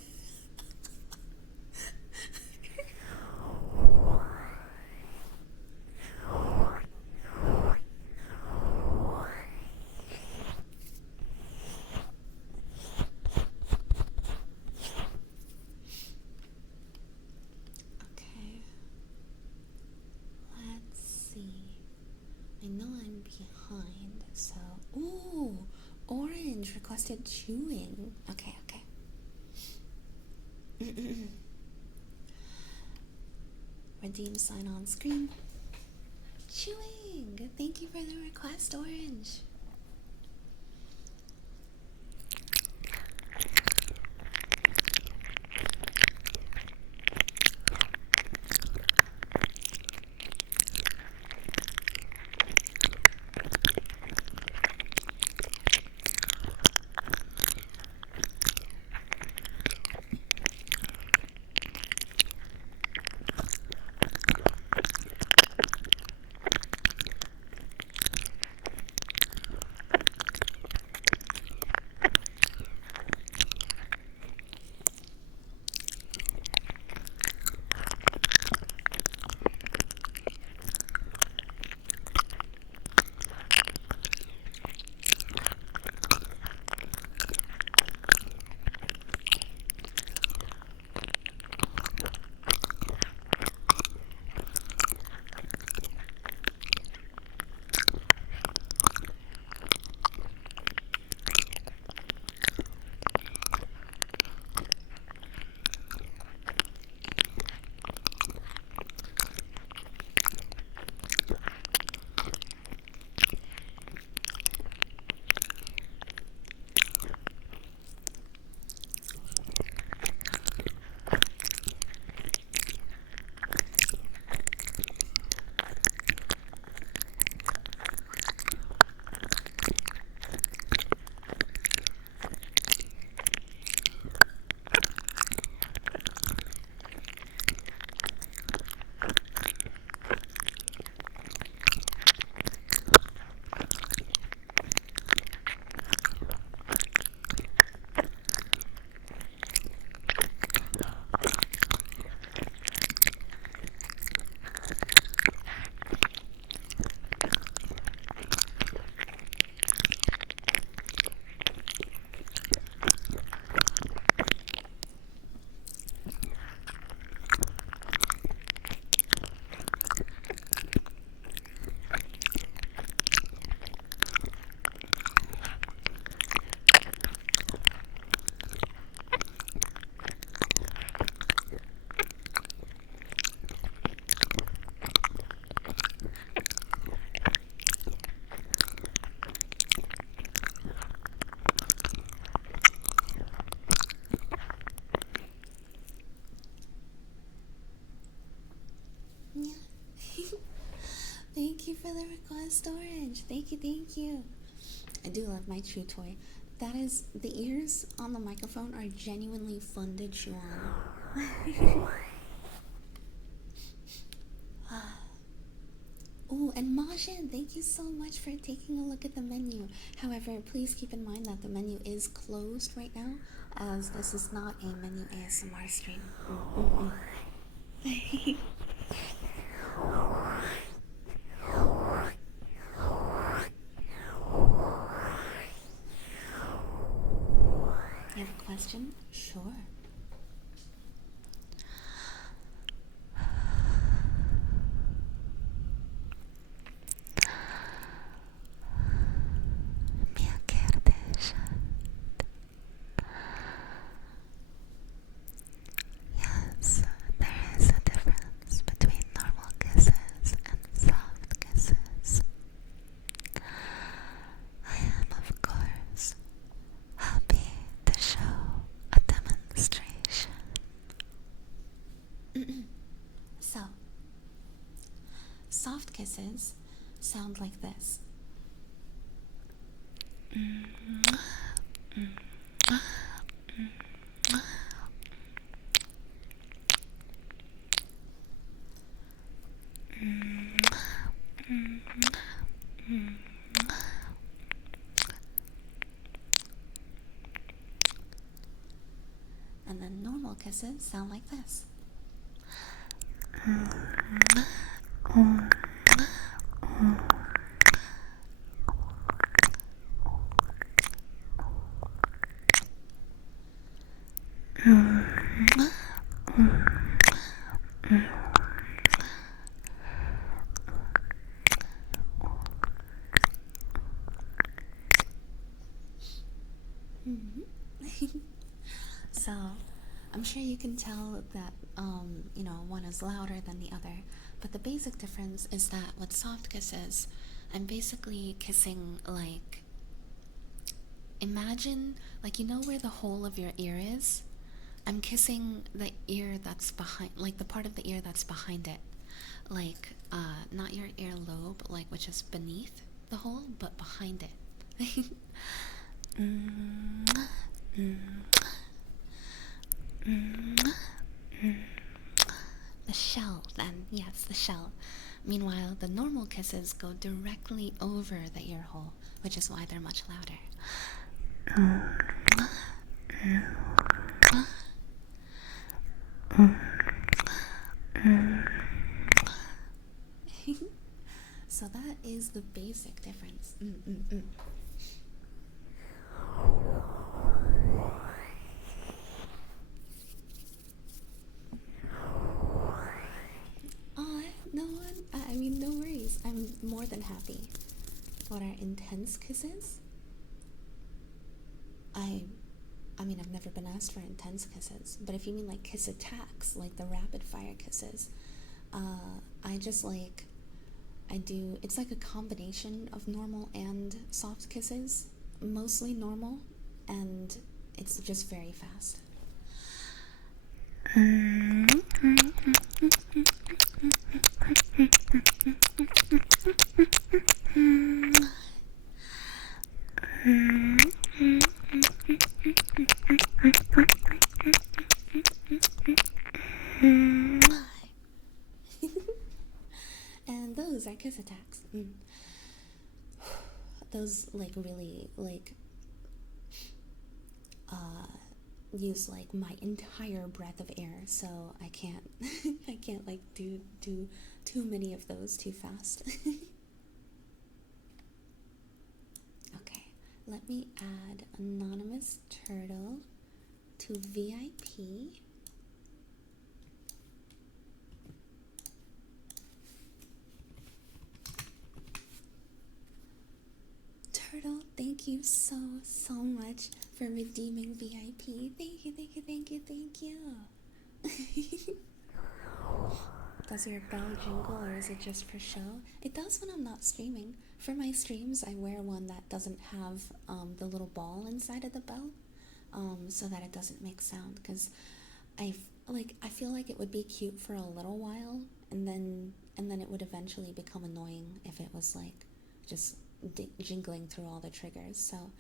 Requested chewing. Okay. Redeem sign on screen. Chewing. Thank you for the request, Orange. for the request, Orange. Thank you, thank you. I do love my chew toy. That is, the ears on the microphone are genuinely fun to chew on. Oh, and Majin, thank you so much for taking a look at the menu. However, please keep in mind that the menu is closed right now, as this is not a menu ASMR stream. You have a question? Sure. Minha kérdése. Yes, there is a difference between normal kisses and soft kisses. I am, of course, happy to show a demonstration. So, soft kisses sound like this. And then normal kisses sound like this. So, I'm sure you can tell that, one is louder than the other, but the basic difference is that with soft kisses, I'm basically kissing, like, imagine, like, you know where the hole of your ear is? I'm kissing the ear that's behind, like, the part of the ear that's behind it. Like, not your earlobe, like, which is beneath the hole, but behind it. The shell, then, yes, the shell. Meanwhile, the normal kisses go directly over the ear hole, which is why they're much louder. So that is the basic difference. No one. I mean, no worries. I'm more than happy. What are intense kisses? I mean, I've never been asked for intense kisses, but if you mean like kiss attacks, like the rapid fire kisses, I just like, I do, it's like a combination of normal and soft kisses, mostly normal, and it's just very fast. And those are kiss attacks. Those like really like use like my entire breath of air, so I can't I can't like do too many of those too fast. Okay, let me add anonymous turtle to VIP. Turtle, thank you so much for redeeming VIP. Thank you, thank you, thank you, thank you. Does your bell jingle or is it just for show? It does when I'm not streaming. For my streams, I wear one that doesn't have the little ball inside of the bell, so that it doesn't make sound. Because I feel like it would be cute for a little while, and then it would eventually become annoying if it was like just jingling through all the triggers. So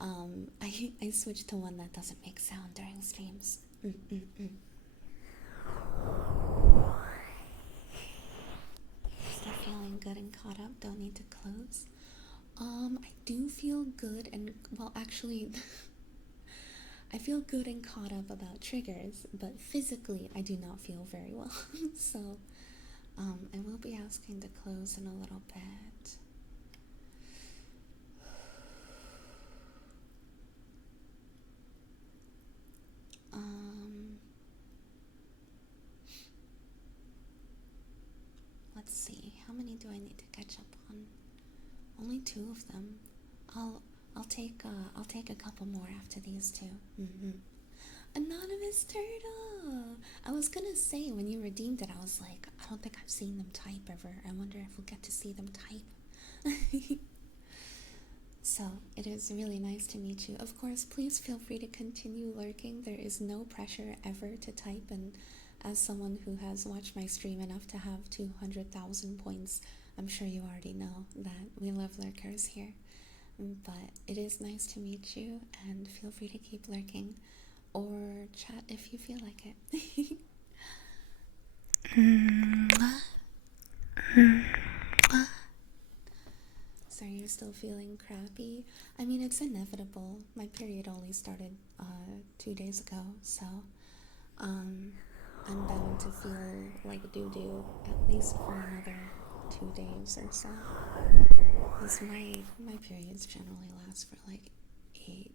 I switched to one that doesn't make sound during streams. Still feeling good and caught up. Don't need to close. I do feel good and, well, actually, I feel good and caught up about triggers, but physically I do not feel very well. So I will be asking to close in a little bit. Let's see, how many do I need to catch up on? Only 2 of them. I'll take a couple more after these 2. Anonymous Turtle! I was gonna say, when you redeemed it, I was like, I don't think I've seen them type ever. I wonder if we'll get to see them type. So, it is really nice to meet you. Of course, please feel free to continue lurking. There is no pressure ever to type, and as someone who has watched my stream enough to have 200,000 points, I'm sure you already know that we love lurkers here. But it is nice to meet you, and feel free to keep lurking or chat if you feel like it. So you're still feeling crappy? I mean, it's inevitable. My period only started 2 days ago, so I'm bound to feel like doo-doo at least for another 2 days or so. Because my periods generally last for like 8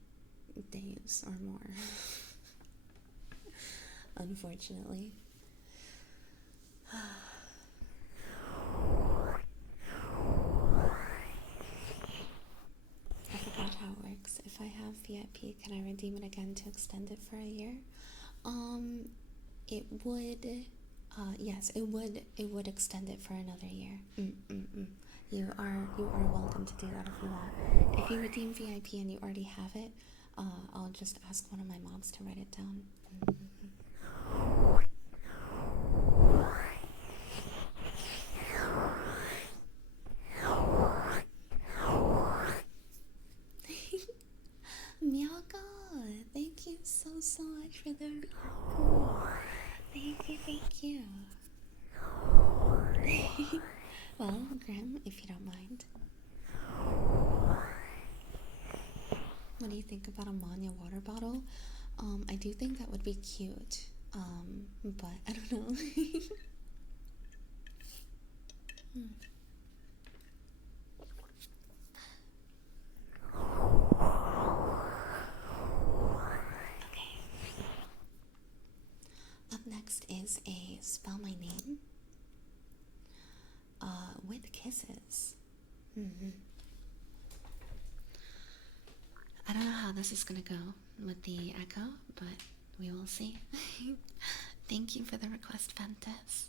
days or more. Unfortunately. I forgot how it works. If I have VIP, can I redeem it again to extend it for a year? It would, yes, it would extend it for another year. You are welcome to do that if you want. If you redeem VIP and you already have it, I'll just ask one of my moms to write it down. Miyako, thank you so much for the thank you. Well, Grim, if you don't mind. What do you think about a Manya water bottle? I do think that would be cute. But I don't know. Okay. Up next is a Spell My Name with kisses. I don't know how this is gonna go with the echo, but we will see. Thank you for the request, Fantas.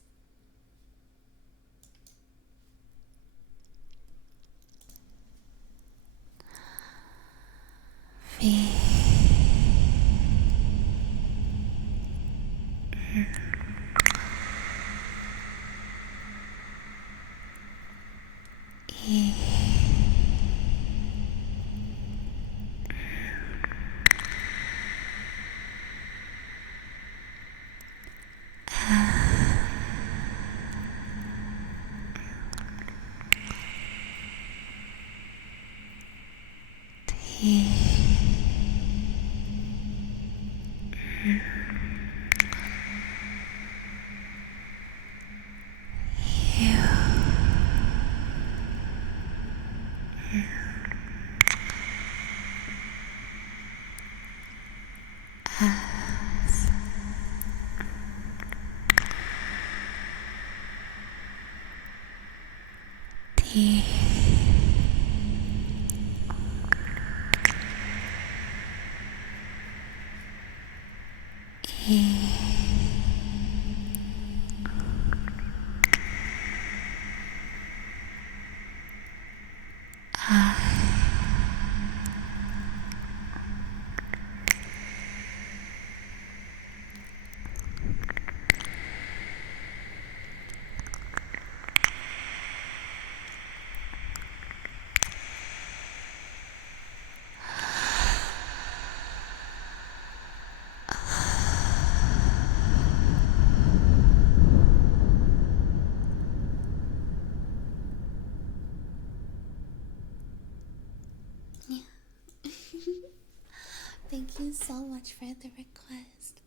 much for the request.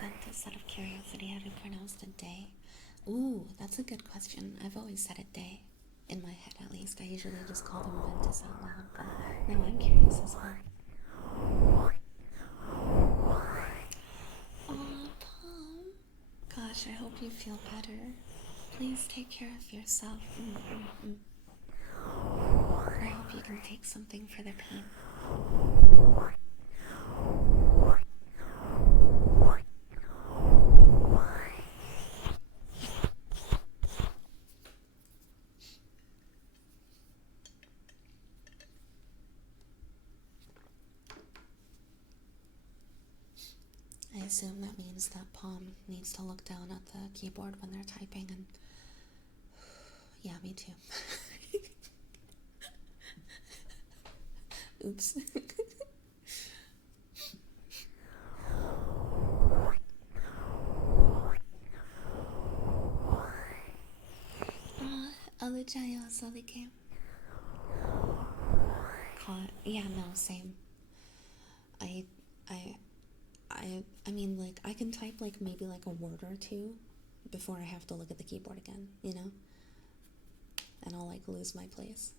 Ventus, out of curiosity, how do you pronounce the day? Ooh, that's a good question. I've always said it day. In my head, at least. I usually just call them Ventus out loud, but now I'm curious as well. Aw, Palm. Gosh, I hope you feel better. Please take care of yourself. I hope you can take something for the pain. I assume that means that Palm needs to look down at the keyboard when they're typing, and yeah, me too. Oops. Aluei, Solike. Yeah, no, same. I, I, I mean, like, I can type, like, maybe, like, a word or two before I have to look at the keyboard again, you know? And I'll, like, lose my place.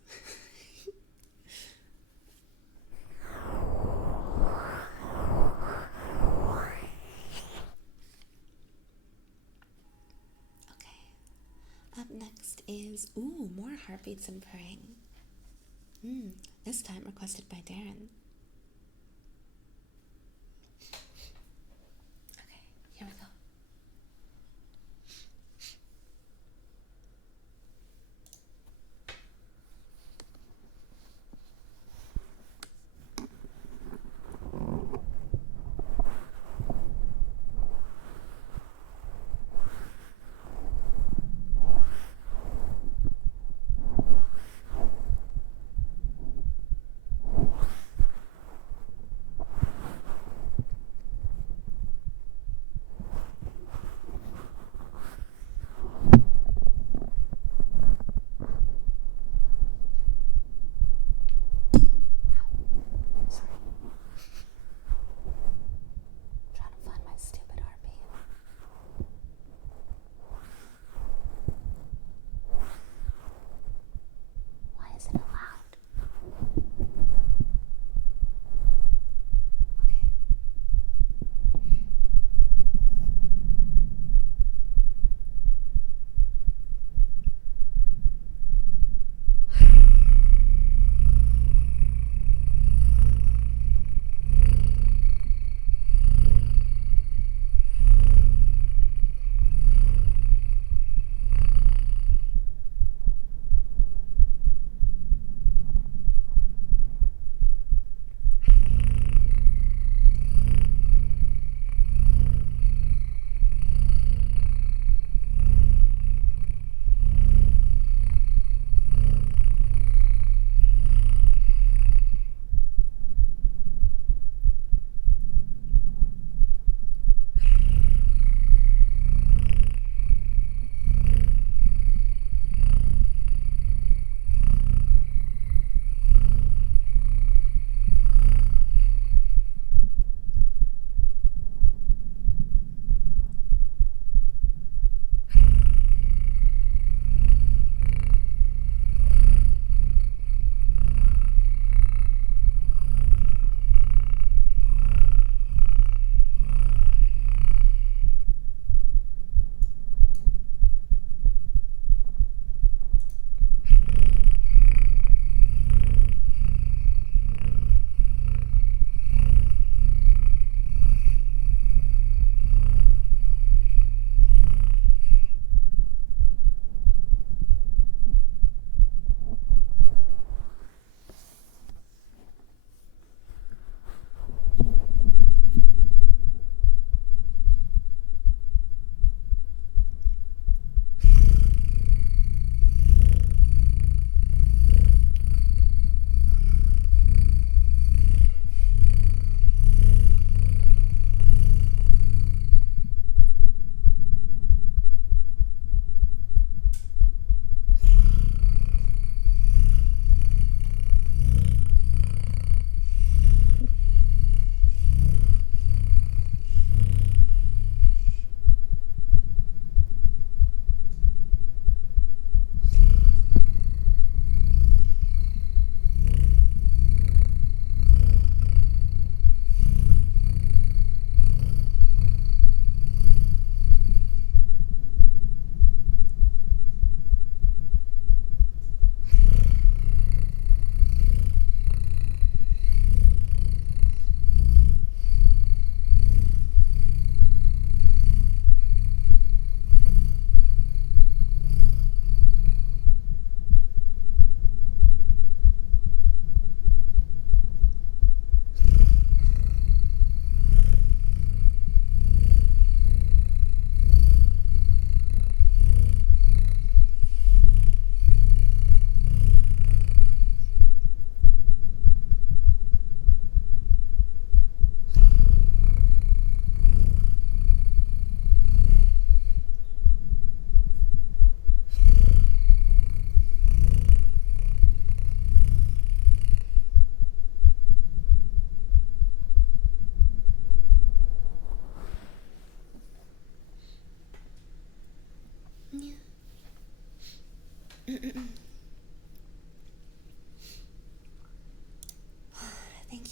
Okay. Up next is, ooh, more heartbeats and purring. This time requested by Darren. Okay, here we go.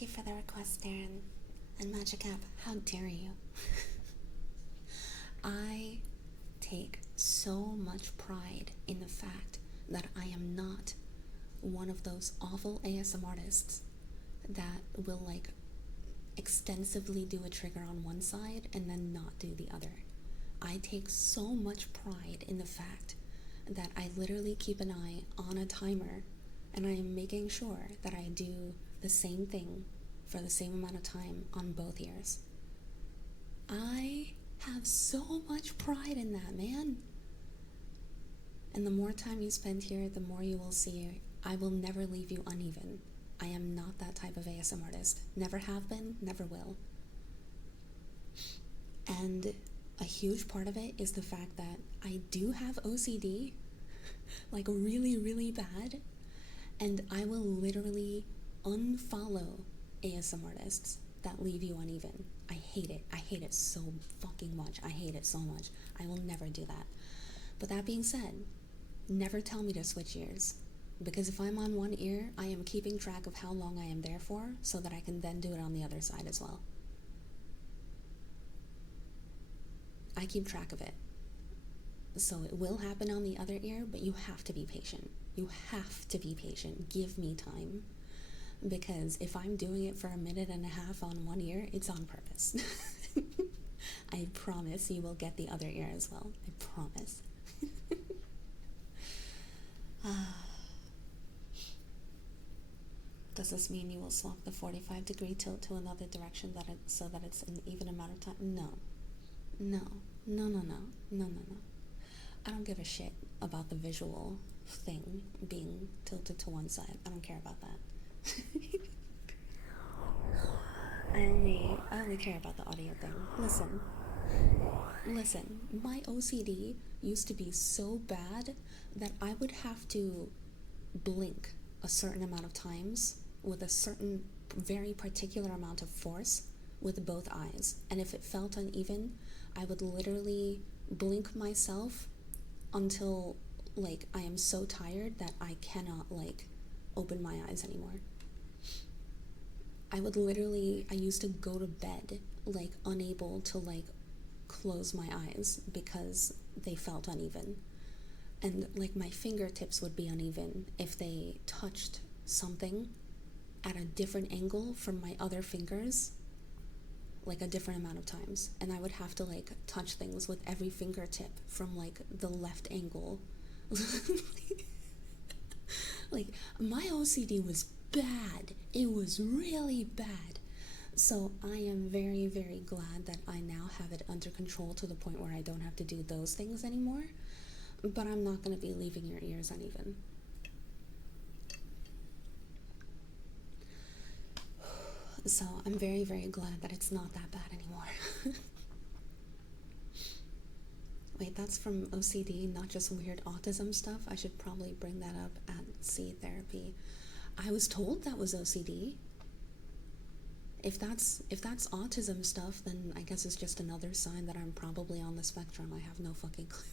Thank you for the request, Darren. And Magic App, how dare you? I take so much pride in the fact that I am not one of those awful ASM artists that will like extensively do a trigger on one side and then not do the other. I take so much pride in the fact that I literally keep an eye on a timer and I am making sure that I do the same thing for the same amount of time on both ears. I have so much pride in that, man. And the more time you spend here, the more you will see I will never leave you uneven. I am not that type of ASM artist. Never have been, never will. And a huge part of it is the fact that I do have OCD, like really, really bad, and I will literally unfollow ASM artists that leave you uneven. I hate it. I hate it so fucking much. I hate it so much. I will never do that. But that being said, never tell me to switch ears. Because if I'm on one ear, I am keeping track of how long I am there for so that I can then do it on the other side as well. I keep track of it. So it will happen on the other ear, but you have to be patient. You have to be patient. Give me time. Because if I'm doing it for a minute and a half on one ear, it's on purpose. I promise you will get the other ear as well. I promise. Does this mean you will swap the 45-degree tilt to another direction so that it's an even amount of time? No. No. No, no, no. No, no, no. I don't give a shit about the visual thing being tilted to one side. I don't care about that. I only care about the audio thing. Listen, my OCD used to be so bad that I would have to blink a certain amount of times with a certain very particular amount of force with both eyes. And if it felt uneven, I would literally blink myself until like I am so tired that I cannot like open my eyes anymore. I used to go to bed like unable to like close my eyes because they felt uneven. And like my fingertips would be uneven if they touched something at a different angle from my other fingers, like a different amount of times. And I would have to like touch things with every fingertip from like the left angle. Like my OCD was bad. It was really bad. So I am very, very glad that I now have it under control to the point where I don't have to do those things anymore. But I'm not going to be leaving your ears uneven. So I'm very, very glad that it's not that bad anymore. Wait, that's from OCD, not just weird autism stuff. I should probably bring that up at C therapy. I was told that was OCD. If that's autism stuff, then I guess it's just another sign that I'm probably on the spectrum. I have no fucking clue.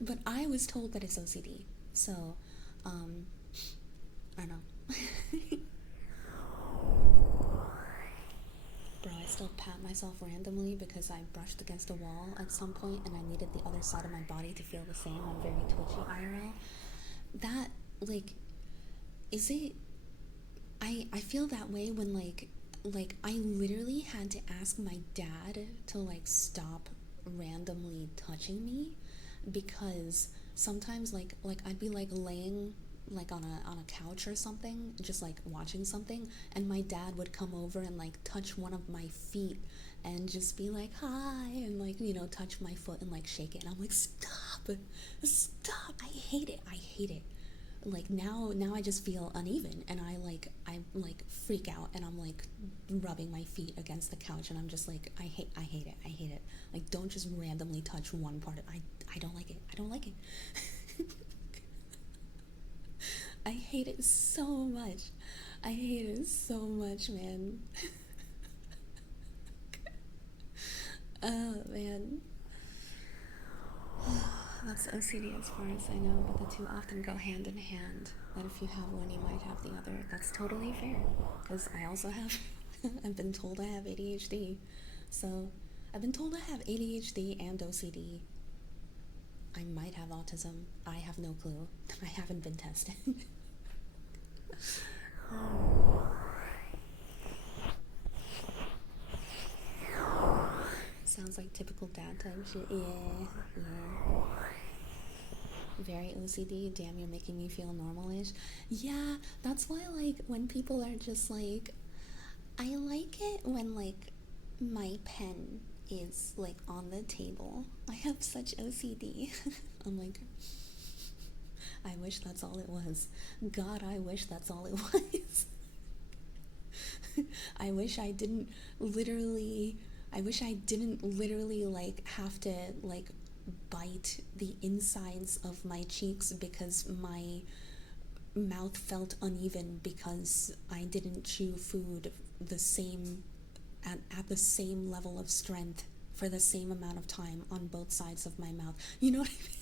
But I was told that it's OCD. So, I don't know. Bro, I still pat myself randomly because I brushed against a wall at some point and I needed the other side of my body to feel the same. I'm very twitchy IRL. That, like, is it... I feel that way when, like, I literally had to ask my dad to, like, stop randomly touching me because sometimes, like I'd be, like, laying... like on a couch or something, just like watching something, and my dad would come over and like touch one of my feet and just be like hi and like, you know, touch my foot and like shake it, and I'm like stop, I hate it. Like now I just feel uneven and I freak out and I'm like rubbing my feet against the couch and I'm just like I hate it. Like don't just randomly touch one part of it. I don't like it. I hate it so much. Man. Oh, man. That's OCD as far as I know, but the two often go hand in hand. That if you have one, you might have the other. That's totally fair. Because I also have, I've been told I have ADHD. So, I've been told I have ADHD and OCD. I might have autism. I have no clue. I haven't been tested. Sounds like typical dad type shit. Yeah, yeah. Very OCD. Damn, you're making me feel normal-ish. Yeah, that's why, like, when people are just like, I like it when, like, my pen is, like, on the table. I have such OCD. I'm like, I wish that's all it was. God, I wish that's all it was. I wish I didn't literally like have to like bite the insides of my cheeks because my mouth felt uneven because I didn't chew food the same at the same level of strength for the same amount of time on both sides of my mouth. You know what I mean?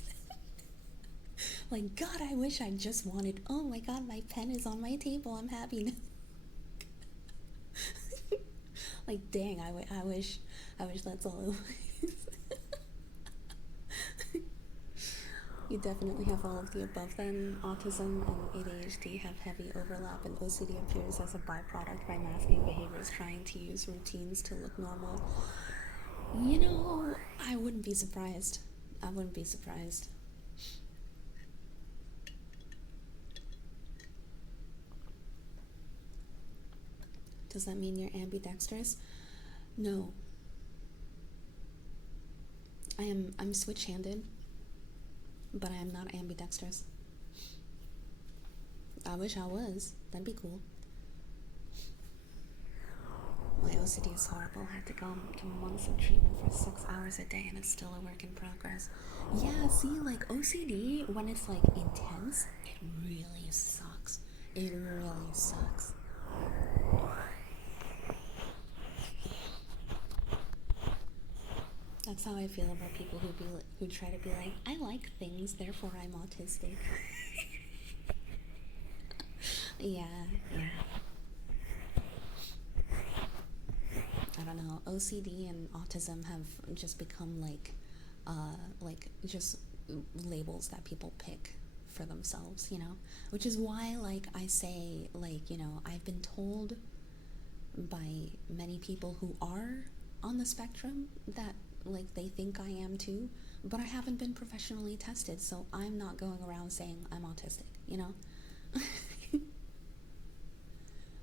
Like, God, I wish I just wanted, oh my God, my pen is on my table. I'm happy now. Like, dang, I wish that's all it was. You definitely have all of the above then. Autism and ADHD have heavy overlap, and OCD appears as a byproduct by masking behaviors trying to use routines to look normal. You know, I wouldn't be surprised. I wouldn't be surprised. Does that mean you're ambidextrous? No. I'm switch-handed, but I am not ambidextrous. I wish I was. That'd be cool. My OCD is horrible. I had to go to months of treatment for 6 hours a day, and it's still a work in progress. Yeah, see, like OCD, when it's like intense, it really sucks. It really sucks. That's how I feel about people who try to be like, I like things, therefore I'm autistic. Yeah, yeah. I don't know. OCD and autism have just become like just labels that people pick for themselves, you know? Which is why, like, I say, like, you know, I've been told by many people who are on the spectrum that, like, they think I am too, but I haven't been professionally tested, so I'm not going around saying I'm autistic, you know?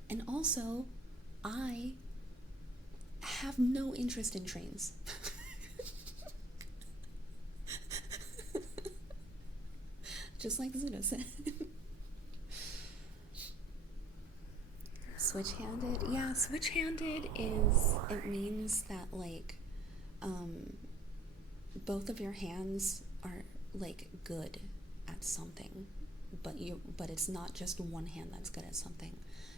And also, I have no interest in trains. Just like Zuno said. Switch-handed? Yeah, switch-handed is, it means that, like, both of your hands are, like, good at something, but it's not just one hand that's good at something.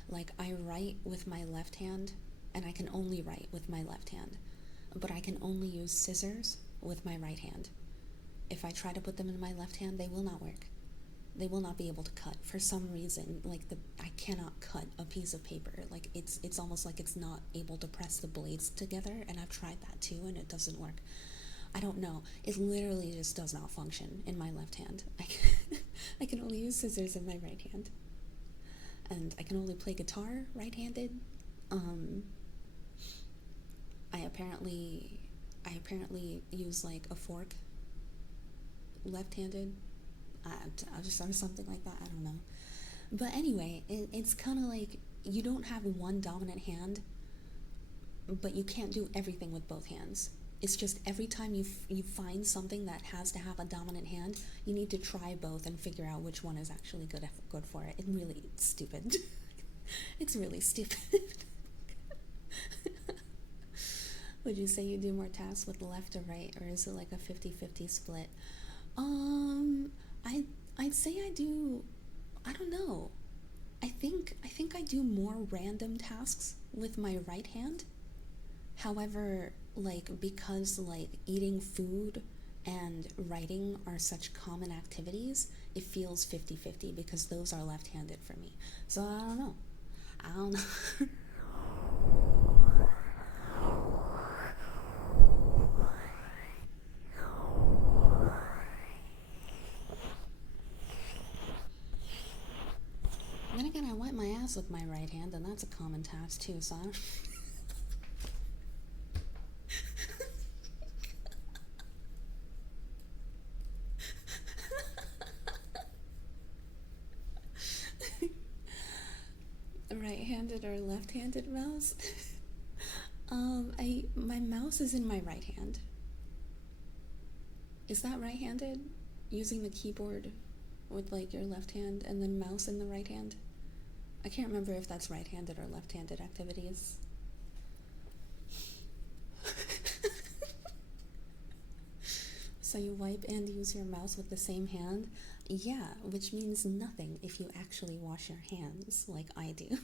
Like, I write with my left hand, and I can only write with my left hand, but I can only use scissors with my right hand. If I try to put them in my left hand, they will not work. They will not be able to cut for some reason. Like, I cannot cut a piece of paper. Like, it's almost like it's not able to press the blades together, and I've tried that too, and it doesn't work. I don't know. It literally just does not function in my left hand. I can only use scissors in my right hand, and I can only play guitar right-handed. I apparently use like a fork left-handed. Or something like that. I don't know. But anyway, it's kind of like you don't have one dominant hand, but you can't do everything with both hands. It's just every time you find something that has to have a dominant hand, you need to try both and figure out which one is actually good for it. It's really stupid. It's really stupid. Would you say you do more tasks with left or right, or is it like a 50-50 split? I'd say I do. I don't know. I think I do more random tasks with my right hand. However, like, because like eating food and writing are such common activities, it feels 50-50 because those are left-handed for me. So I don't know. I don't know. Then again, I wipe my ass with my right hand, and that's a common task too, so I don't right-handed or left-handed mouse. My mouse is in my right hand. Is that right-handed? Using the keyboard with like your left hand and then mouse in the right hand? I can't remember if that's right-handed or left-handed activities. So you wipe and use your mouse with the same hand? Yeah, which means nothing if you actually wash your hands like I do.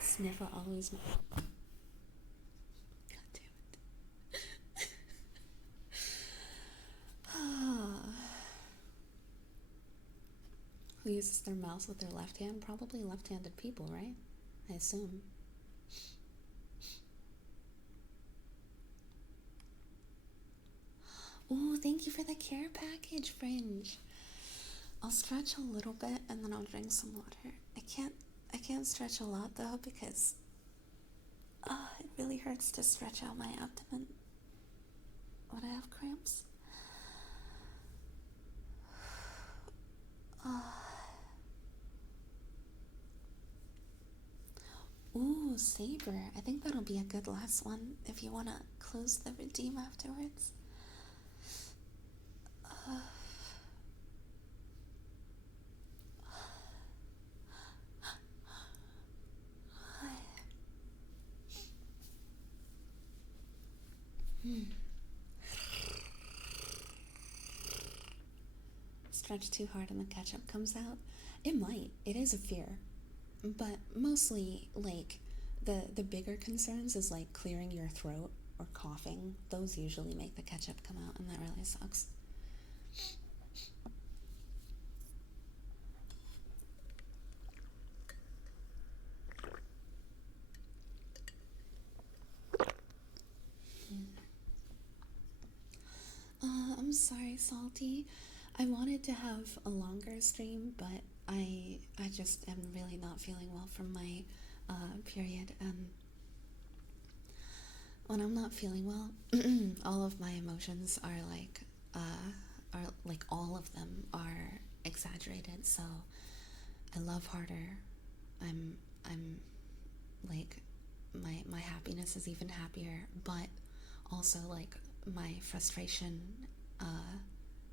Sniffer always. God damn it. Who uses their mouse with their left hand? Probably left-handed people, right? I assume. Ooh, thank you for the care package, Fringe. I'll stretch a little bit and then I'll drink some water. I can't stretch a lot though because it really hurts to stretch out my abdomen when I have cramps. Ooh, Saber. I think that'll be a good last one if you want to close the redeem afterwards. Stretch too hard and the ketchup comes out? It might. It is a fear. But mostly, like, the bigger concerns is, like, clearing your throat or coughing. Those usually make the ketchup come out, and that really sucks. I'm sorry, Salty. I wanted to have a longer stream, but I just am really not feeling well from my period, and when I'm not feeling well, all of my emotions are like all of them are exaggerated. So I love harder. I'm like my happiness is even happier, but also like my frustration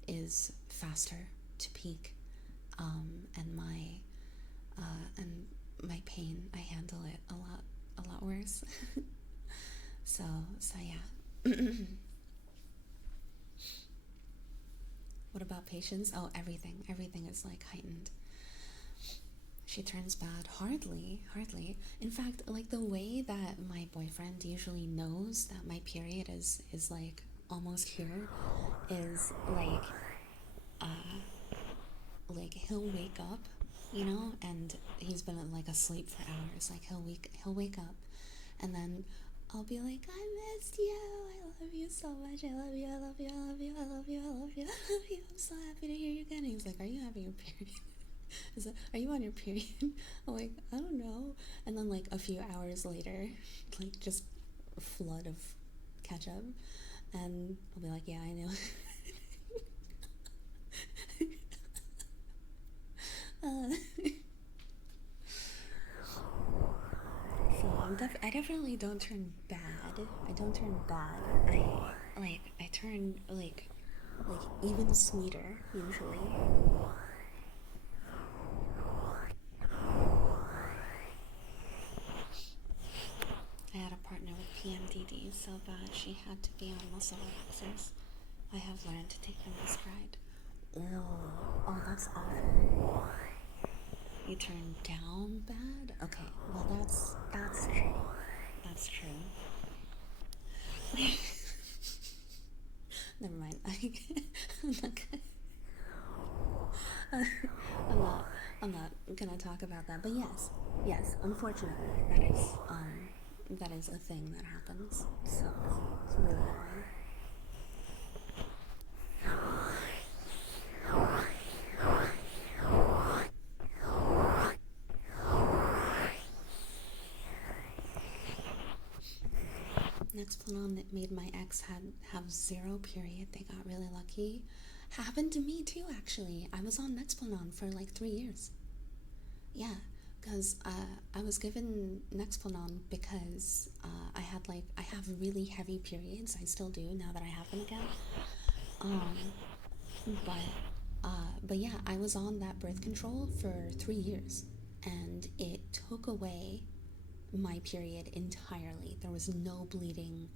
is faster to peak, and my pain, I handle it a lot worse. so yeah. What about patience? Oh, everything is like heightened. She turns bad. Hardly. In fact, like the way that my boyfriend usually knows that my period is like almost here is like he'll wake up, you know, and he's been like asleep for hours. Like he'll wake up, and then I'll be like, I missed you. I love you so much. I love you. I love you. I love you. I love you. I love you. I love you. I'm so happy to hear you again. And he's like, are you having your period? Are you on your period? I'm like, I don't know. And then like a few hours later, like just a flood of ketchup, and I'll be like, yeah, I know. So I definitely don't turn bad. I don't turn bad. I turn like even sweeter usually. I had a partner with PMDD so bad she had to be on muscle relaxers. I have learned to take them in stride. Oh, that's awful. You turn down bad? Okay, well that's true. That's true. Never mind. I'm not gonna, I'm not I'm not gonna talk about that. But yes, yes, unfortunately that is a thing that happens. So it's really annoying. Next Planon that made my ex have zero period. They got really lucky. Happened to me too, actually. I was on Nexplanon for like 3 years. Yeah, because I was given Nexplanon because I have really heavy periods. I still do now that I have them again. Um, but yeah, I was on that birth control for 3 years, and it took away my period entirely. There was no bleeding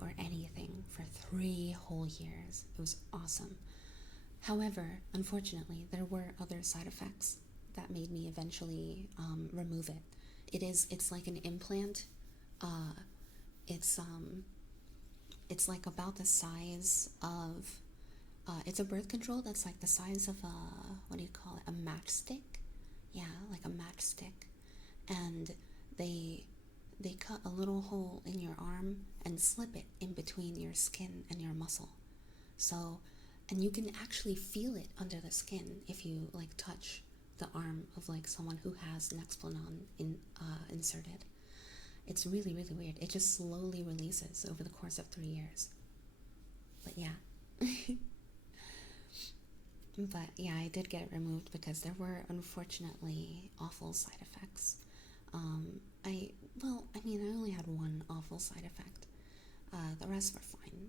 or anything for 3 whole years. It was awesome. However, unfortunately, there were other side effects that made me eventually remove it. It's like an implant. Uh, it's it's like about the size of it's a birth control that's like the size of a, what do you call it, a matchstick. Yeah, like a matchstick. And they they cut a little hole in your arm and slip it in between your skin and your muscle. So, and you can actually feel it under the skin if you like touch the arm of like someone who has Nexplanon inserted. It's really, really weird. It just slowly releases over the course of 3 years. But yeah. But yeah, I did get it removed because there were unfortunately awful side effects. I mean, I only had one awful side effect. The rest were fine.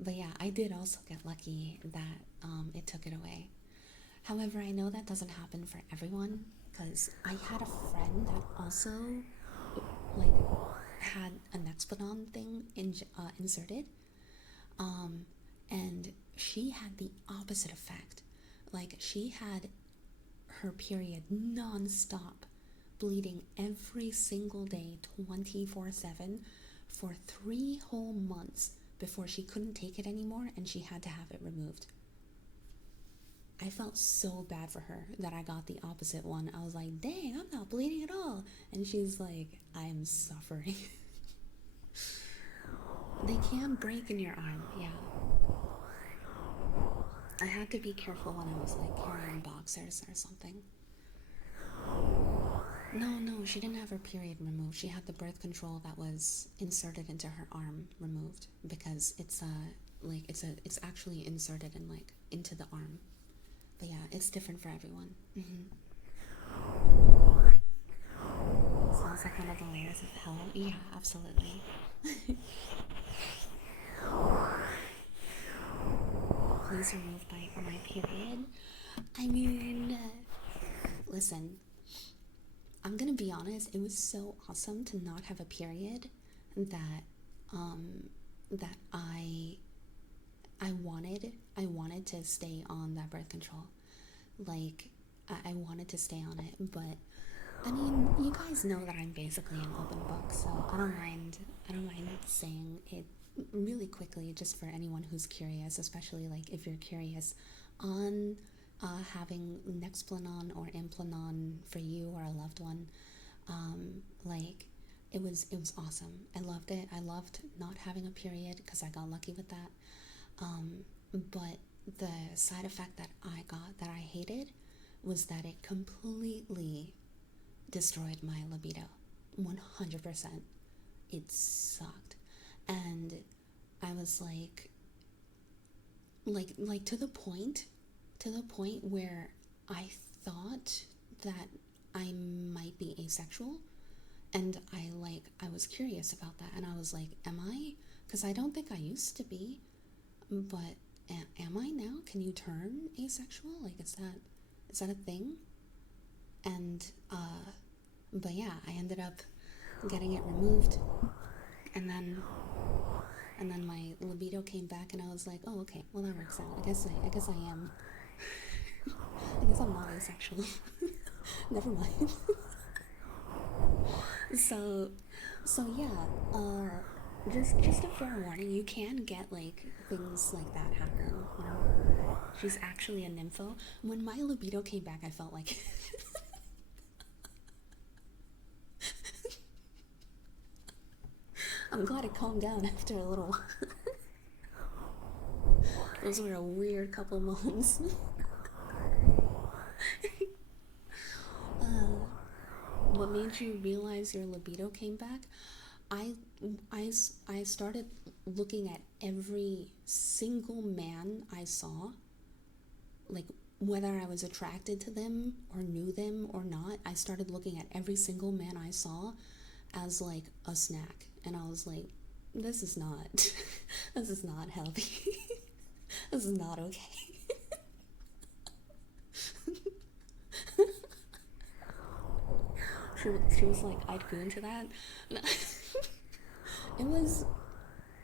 But yeah, I did also get lucky that it took it away. However, I know that doesn't happen for everyone because I had a friend that also like had a Nexplanon thing inserted, um, and she had the opposite effect. Like she had her period non-stop, bleeding every single day, 24/7, for 3 whole months before she couldn't take it anymore and she had to have it removed. I felt so bad for her that I got the opposite one. I was like, dang, I'm not bleeding at all. And she's like, I am suffering. They can break in your arm, yeah. I had to be careful when I was like carrying boxers or something. No, she didn't have her period removed. She had the birth control that was inserted into her arm removed because it's actually inserted in like into the arm. But yeah, it's different for everyone. Sounds like one of the layers of hell. Yeah, absolutely. Please remove my period. I mean, listen, I'm gonna be honest. It was so awesome to not have a period that that I wanted to stay on that birth control. Like I wanted to stay on it, but I mean, you guys know that I'm basically an open book, so I don't mind saying it really quickly just for anyone who's curious, especially like if you're curious on having Nexplanon or Implanon for you or a loved one. Like it was awesome. I loved it. I loved not having a period because I got lucky with that. But the side effect that I got that I hated was that it completely destroyed my libido. 100%. It sucked. And I was like to the point where I thought that I might be asexual, and I was curious about that, and I was like, am I? Because I don't think I used to be, but am I now? Can you turn asexual? Like, is that a thing? And but yeah, I ended up getting it removed, and then my libido came back, and I was like, oh, okay, well that works out. I guess I am guess I'm not asexual. Never mind. so so yeah, just a fair warning, you can get like things like that happen, you know. She's actually a nympho. When my libido came back, I felt like I'm glad it calmed down after a little while. Those were a weird couple months. uh, what made you realize your libido came back? I, I started looking at every single man I saw, like whether I was attracted to them or knew them or not. I started looking at every single man I saw as like a snack, and I was like, this is not, this is not healthy. This is not okay. she was like, I'd go into that. it was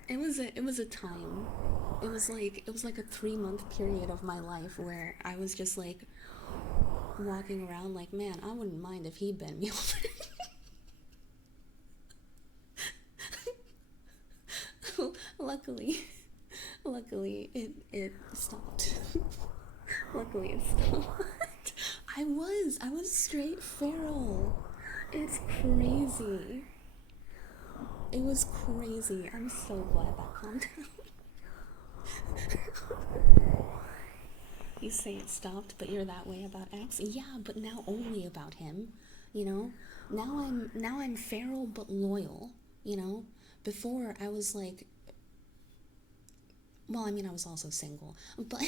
it was a time. It was like a 3 month period of my life where I was just like walking around like, man, I wouldn't mind if he bent me over. luckily luckily it stopped. Luckily it stopped. I was straight feral. It's crazy. It was crazy. I'm so glad that calmed down. You say it stopped, but you're that way about X. Yeah, but now only about him. You know. Now I'm feral but loyal. You know. Before I was like, well, I mean, I was also single, but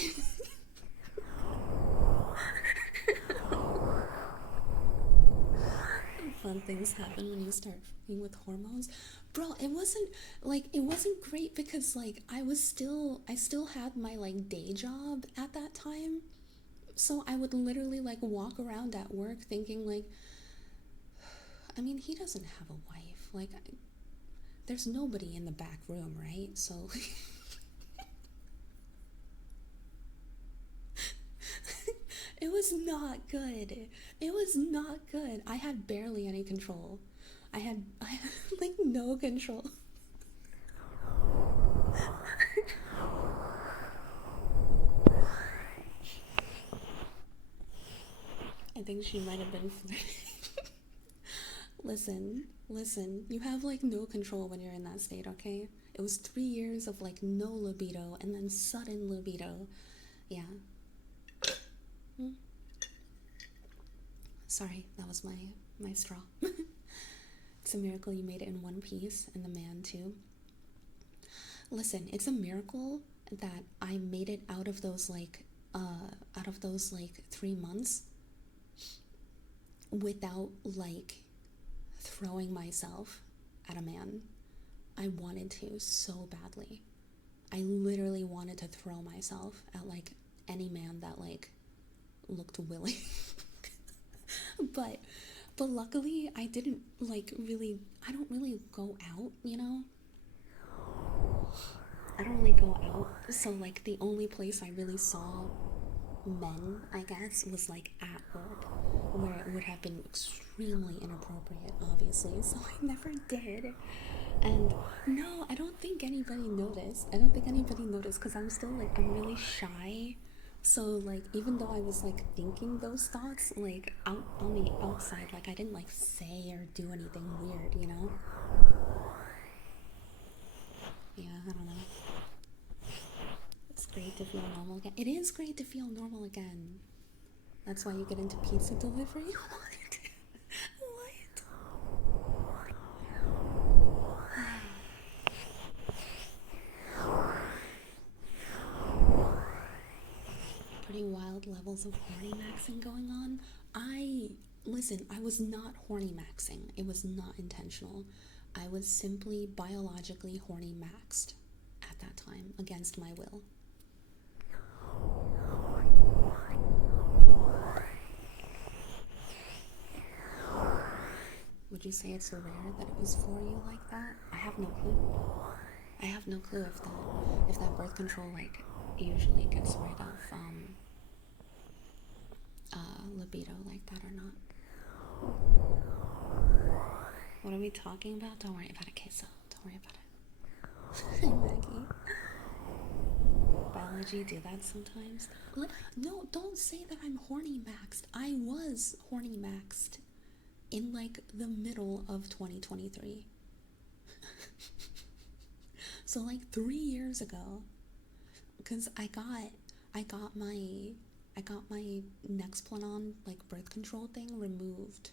fun things happen when you start fucking with hormones. Bro, it wasn't great because like I still had my like day job at that time. So I would literally like walk around at work thinking like, I mean, he doesn't have a wife. Like there's nobody in the back room, right? So it was not good. It was not good. I had barely any control. I had like no control. I think she might have been flirting. Listen, you have like no control when you're in that state, okay? It was 3 years of like no libido and then sudden libido. Yeah. Mm. Sorry, that was my straw. It's a miracle you made it in one piece, and the man too. Listen, it's a miracle that I made it out of those like 3 months without like throwing myself at a man. I wanted to so badly. I literally wanted to throw myself at like any man that like looked willing. but but luckily I didn't like really I don't really go out, you know? I don't really go out. So like the only place I really saw men, I guess, was like at work, where it would have been extremely inappropriate, obviously. So I never did. And no, I don't think anybody noticed. I don't think anybody noticed because I'm still like, I'm really shy. So like, even though I was like thinking those thoughts, like out on the outside, like I didn't like say or do anything weird, you know? Yeah, I don't know. It's great to feel normal again. It is great to feel normal again. That's why you get into pizza delivery? What? Pretty wild levels of horny maxing going on. Listen, I was not horny maxing. It was not intentional. I was simply biologically horny maxed at that time against my will. Would you say it's rare that it was for you like that? I have no clue. I have no clue if that birth control like usually gets rid of libido like that or not. What are we talking about? Don't worry about it, Queso. Don't worry about it. Maggie. Biology do that sometimes. No, don't say that I'm horny maxed. I was horny maxed in like the middle of 2023. So like 3 years ago, because I got my Nexplanon like birth control thing removed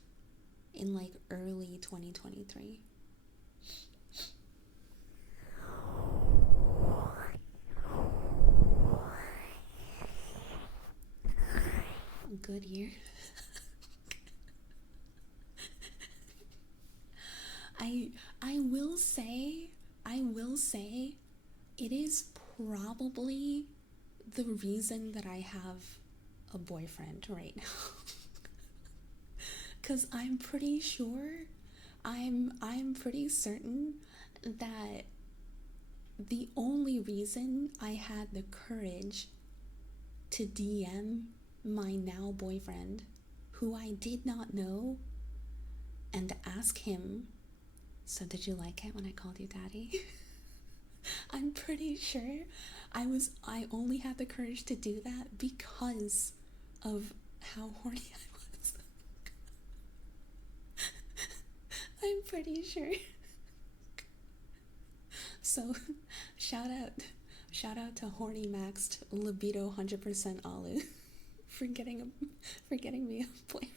in like early 2023. Good year. I will say it is probably the reason that I have a boyfriend right now. Cuz I'm pretty sure I'm pretty certain that the only reason I had the courage to DM my now boyfriend, who I did not know, and ask him, so did you like it when I called you daddy? I'm pretty sure I only had the courage to do that because of how horny I was. I'm pretty sure. So shout out to horny maxed libido 100% Alu for getting me a boyfriend.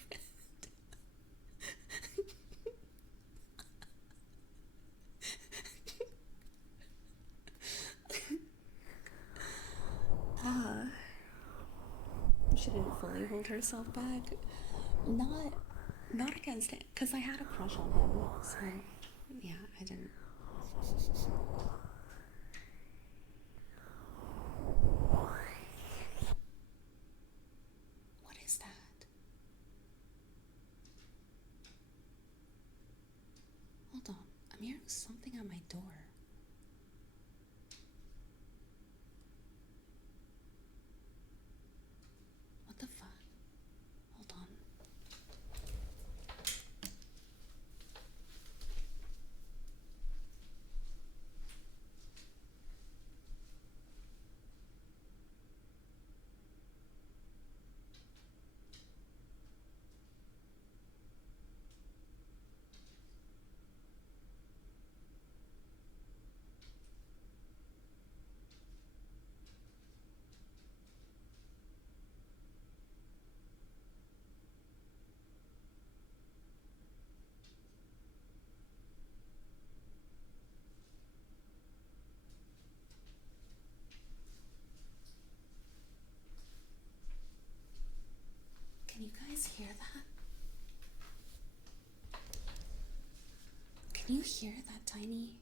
Shouldn't fully hold herself back. Not against it, because I had a crush on him, so yeah, I didn't. What is that? Hold on, I'm hearing something at my door. What the fuck? Hold on. Can you guys hear that? Can you hear that tiny?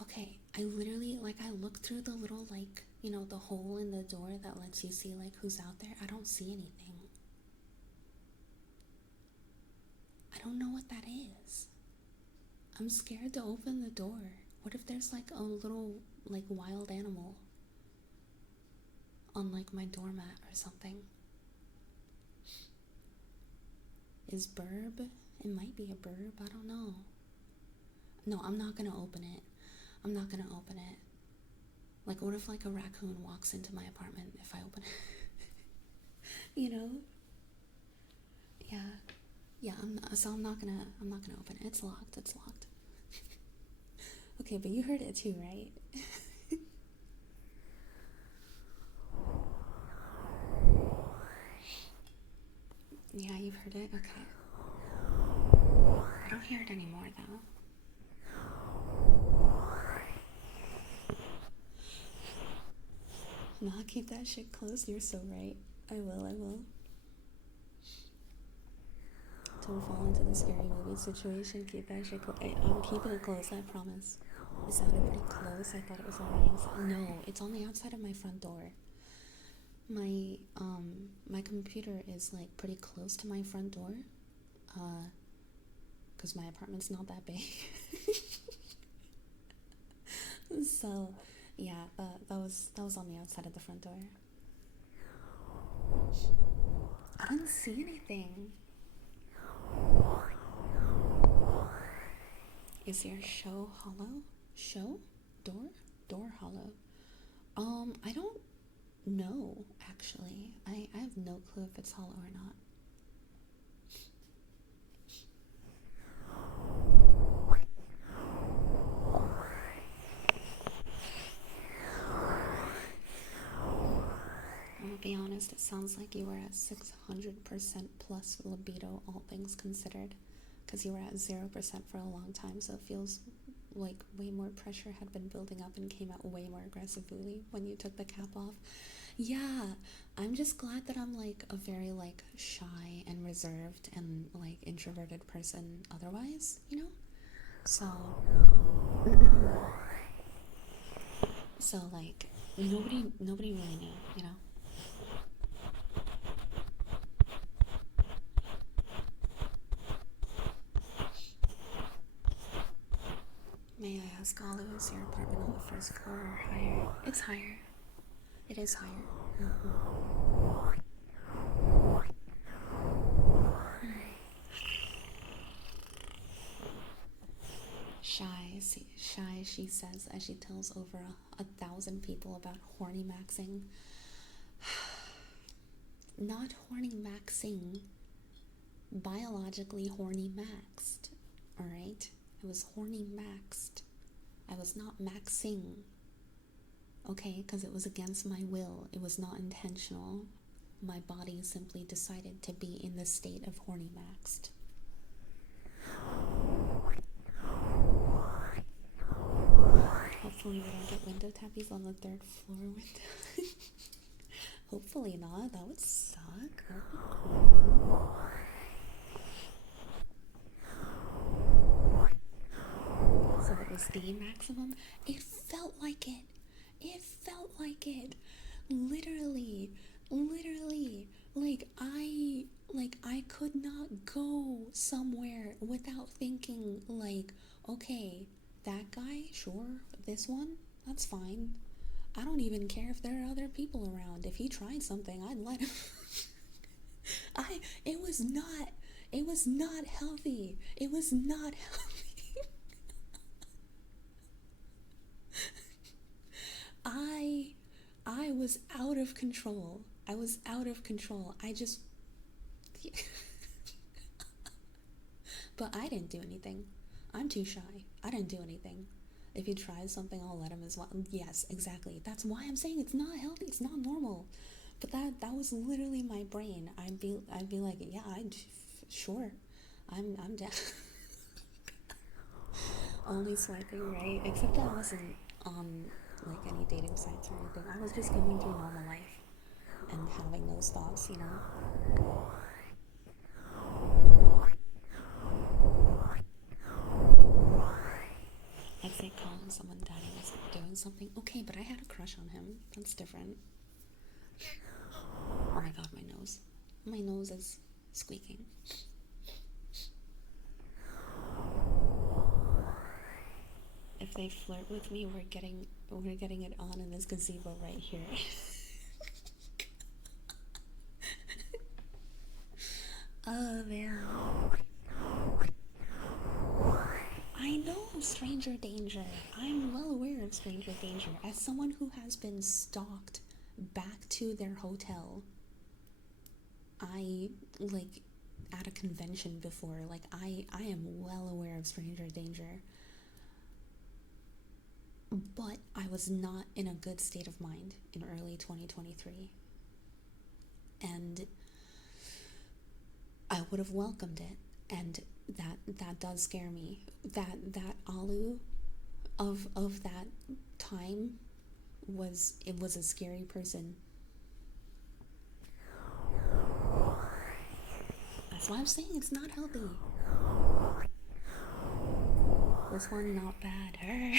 Okay, I literally, like, I look through the little, like, you know, the hole in the door that lets you see, like, who's out there. I don't see anything. I don't know what that is. I'm scared to open the door. What if there's, like, a little, like, wild animal on, like, my doormat or something? Is burb? It might be a burb. I don't know. No, I'm not gonna open it. I'm not gonna open it. Like, what if, like, a raccoon walks into my apartment if I open it? You know? Yeah. Yeah, I'm not gonna open it. It's locked. It's locked. Okay, but you heard it too, right? Yeah, you've heard it? Okay. I don't hear it anymore, though. No, keep that shit close. You're so right. I will. Don't fall into the scary movie situation. Keep that shit close. I'm keeping it close, I promise. It sounded pretty close. I thought it was on the inside. No, it's on the outside of my front door. My computer is like pretty close to my front door. Because my apartment's not that big. So, yeah, that was on the outside of the front door. I didn't see anything. Is your show hollow? Show? Door? Door hollow. I don't know, actually. I have no clue if it's hollow or not. I'll be honest, it sounds like you were at 600% plus libido, all things considered. Because you were at 0% for a long time, so it feels like way more pressure had been building up and came out way more aggressively when you took the cap off. Yeah, I'm just glad that I'm like a very like shy and reserved and like introverted person otherwise, you know? So so like nobody really knew, you know? May I ask, Alu, is your apartment on the first floor or higher? It's higher. It is higher. Shy, she says as she tells over 1,000 people about horny maxing. Not horny maxing. Biologically horny maxed. Alright? I was horny maxed. I was not maxing. Okay? Because it was against my will. It was not intentional. My body simply decided to be in the state of horny maxed. Hopefully we don't get window tappies on the 3rd floor window. Hopefully not. That would suck. That would be cool. So it was the maximum? It felt like it. It felt like it. Literally. Like I could not go somewhere without thinking like, okay, that guy, sure, this one, that's fine. I don't even care if there are other people around. If he tried something, I'd let him. It was not healthy. It was not healthy. I was out of control. I was out of control. I just But I didn't do anything. I'm too shy. I didn't do anything. If he tries something, I'll let him as well. Yes, exactly. That's why I'm saying it's not healthy. It's not normal. But that was literally my brain. I'd be like, yeah, sure. I'm down. Only swiping right. Except I wasn't on like any dating sites or anything. I was just going through normal life and having those thoughts, you know. I'd say calling someone daddy was doing something. Okay, but I had a crush on him. That's different. Oh my god, my nose. My nose is squeaking. If they flirt with me, we're getting it on in this gazebo right here. Oh man. I know stranger danger. I'm well aware of stranger danger. As someone who has been stalked back to their hotel, I like at a convention before, like I am well aware of stranger danger. But I was not in a good state of mind in early 2023. And I would have welcomed it, and that does scare me. That Alu of that time was a scary person. That's why I'm saying it's not healthy. This one not bad, her.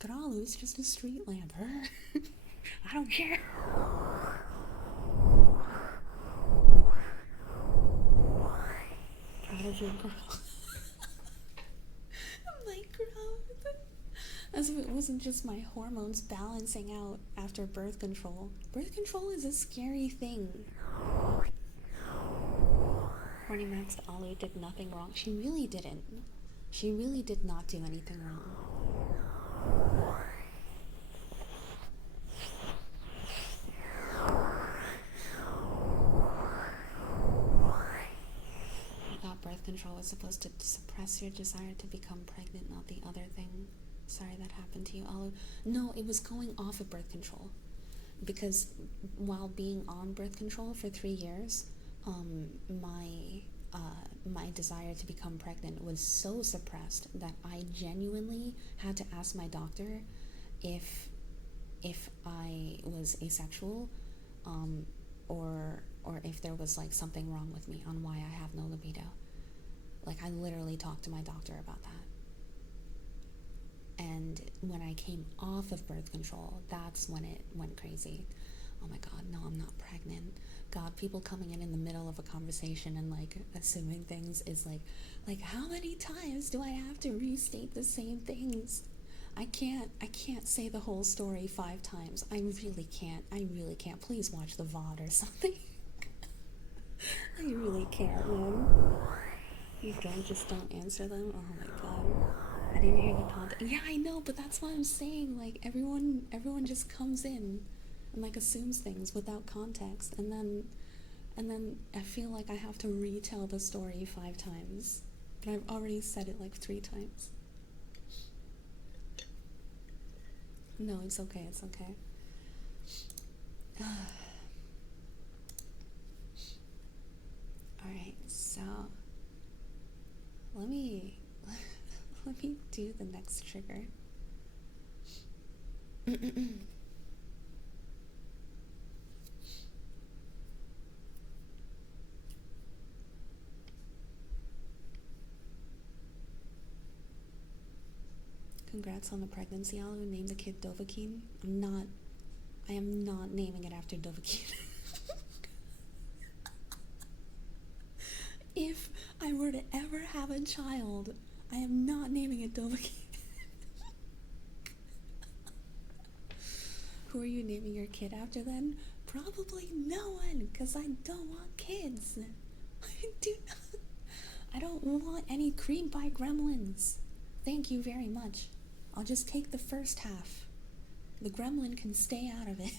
But Alu's just a street lamp, her. I don't care. Proud of your growth. My growth. As if it wasn't just my hormones balancing out after birth control. Birth control is a scary thing. Horny Max Alu did nothing wrong. She really didn't. She really did not do anything wrong. I thought birth control was supposed to suppress your desire to become pregnant, not the other thing. Sorry that happened to you, Alu. No, it was going off of birth control. Because while being on birth control for 3 years, my desire to become pregnant was so suppressed that I genuinely had to ask my doctor if I was asexual, or if there was like something wrong with me on why I have no libido. Like, I literally talked to my doctor about that. And when I came off of birth control, that's when it went crazy. Oh my god, no, I'm not pregnant. God, people coming in the middle of a conversation and like assuming things is like how many times do I have to restate the same things? I can't say the whole story 5 times. I really can't. Please watch the VOD or something. I really can't, man. You don't answer them. Oh my god. I didn't hear the context. Yeah, I know, but that's what I'm saying. Like, everyone just comes in and like assumes things without context, and then I feel like I have to retell the story 5 times, but I've already said it like 3 times. No, it's okay. It's okay. All right, so let me do the next trigger. Congrats on the pregnancy, Alu. Name the kid Dovahkiin. I am not naming it after Dovahkiin. If I were to ever have a child, I am not naming it Dovahkiin. Who are you naming your kid after then? Probably no one, because I don't want kids. I don't want any cream pie gremlins. Thank you very much. I'll just take the first half. The gremlin can stay out of it.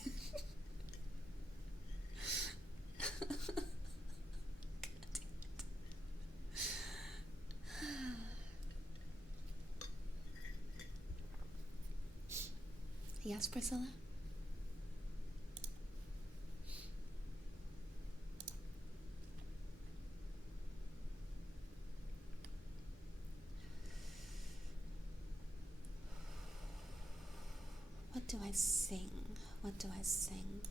Yes, Priscilla? What do I sing? What do I sing?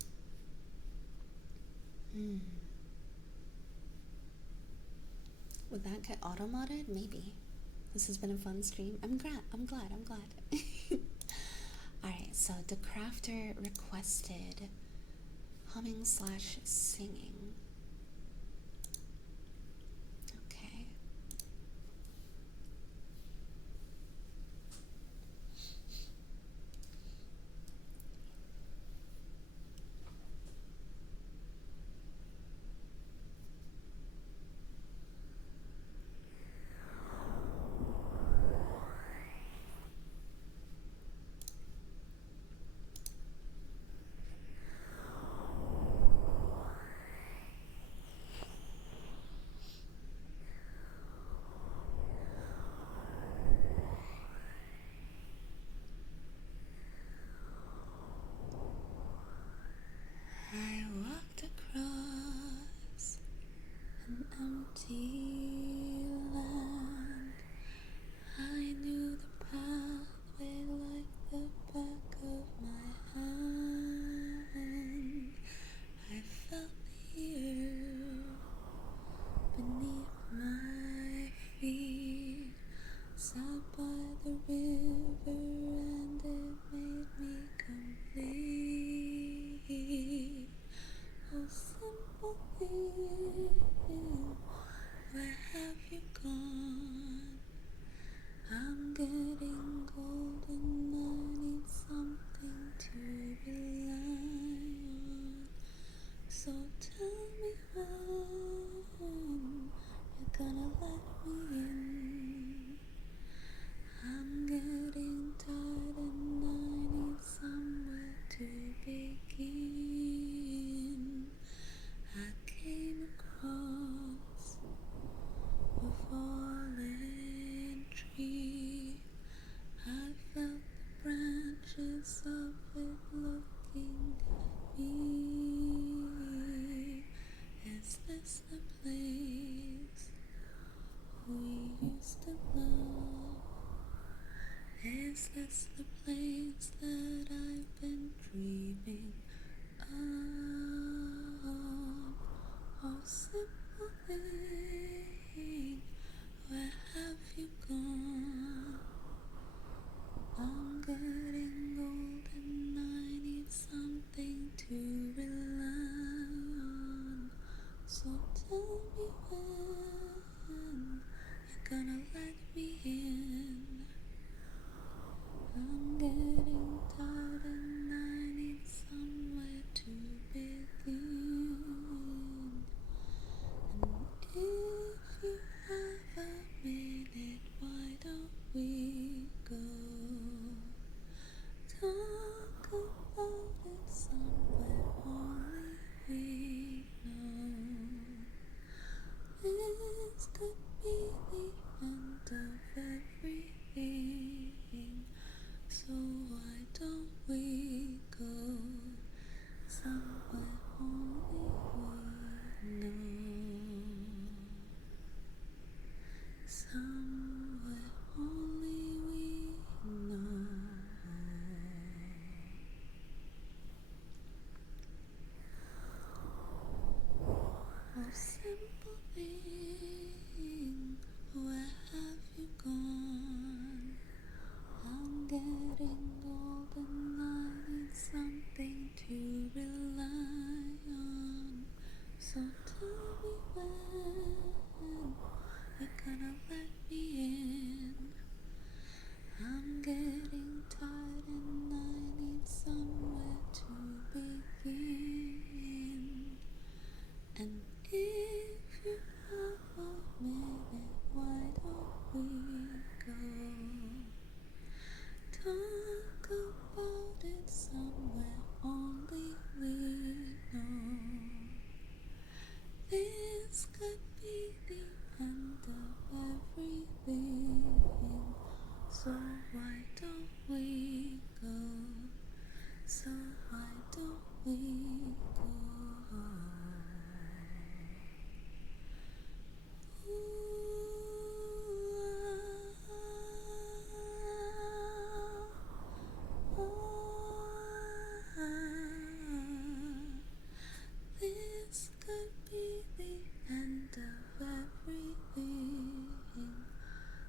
Would that get auto-modded? Maybe. This has been a fun stream. I'm glad. Alright, so the crafter requested humming / singing. Okay. guess the place that I've been dreaming of. Oh, simple thing, where have you gone? I'm getting old and I need something to rely on. So tell me when you're gonna let me in. I'm getting tired and I need somewhere to begin. And if you have a minute, why don't we go talk about it somewhere only we know? This could be the end of everything, so why don't we go somewhere only we know? Somewhere only we know. Oh, simple thing, where have you gone? I'm getting old and I need something to rely on. So tell me when you're gonna let me in. I'm getting tired and I need somewhere to begin. And if you have a minute, why don't we go talk about it somewhere only we know? This could be the end of everything, so why don't we go? So why don't we go? This could be the end of everything,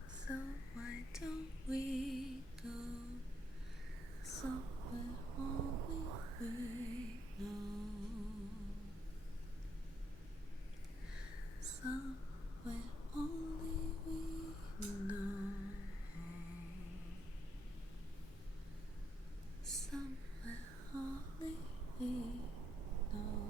so why don't we go somewhere only we know? Somewhere only we know. Somewhere only we know.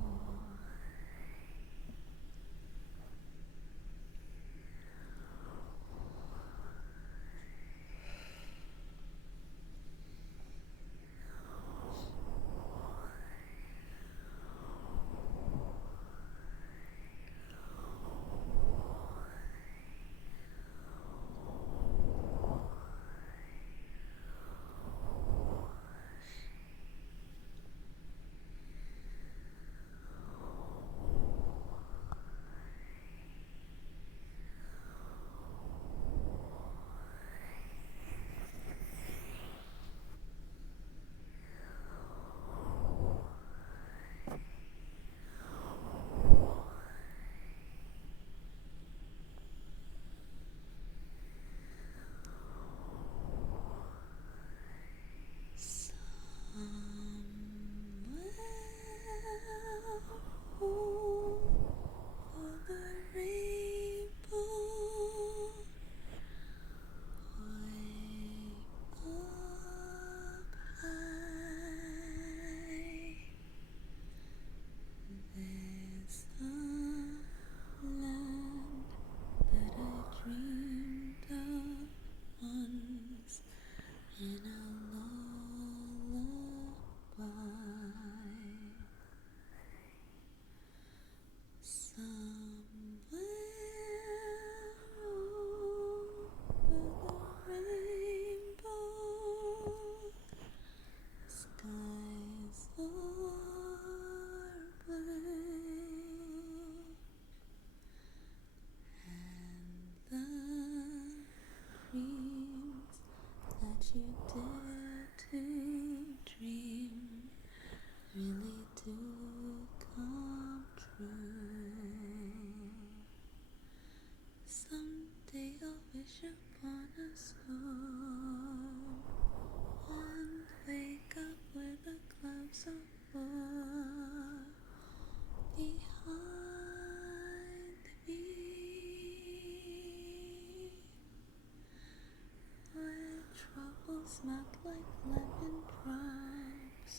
lemon drops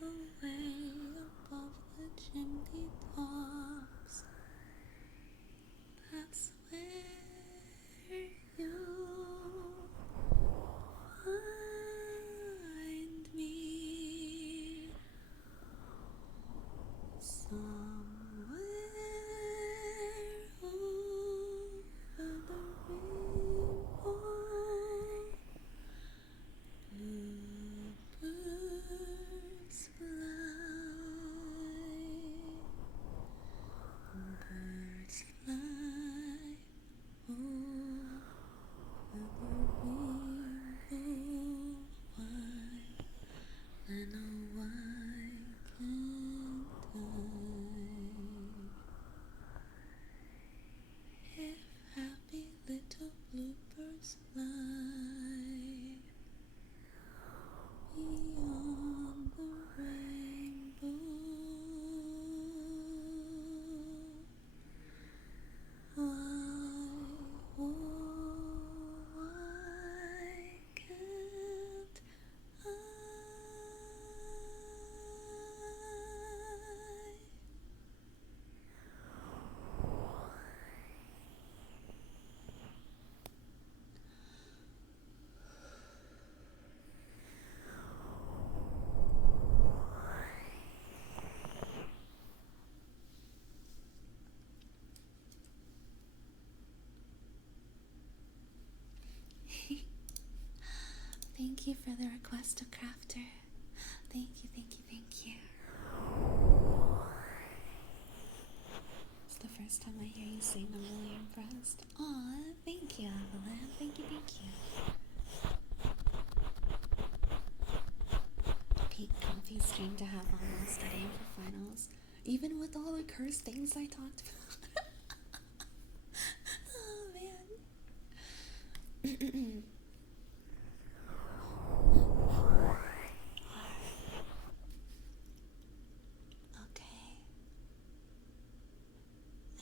away above the chimney tops. That's where you find me. Somewhere over the rainbow, bluebirds fly. Birds fly over the rainbow. Why? And oh, why can't I? If happy little bluebirds fly beyond the rainbow, why, oh, why can't I? Thank you for the request, crafter. Thank you, thank you, thank you. It's the first time I hear you sing. I'm really impressed. Aw, thank you, Evelyn. Thank you, thank you. Peak comfy stream to have on while studying for finals. Even with all the cursed things I talked about. Oh, man. Okay.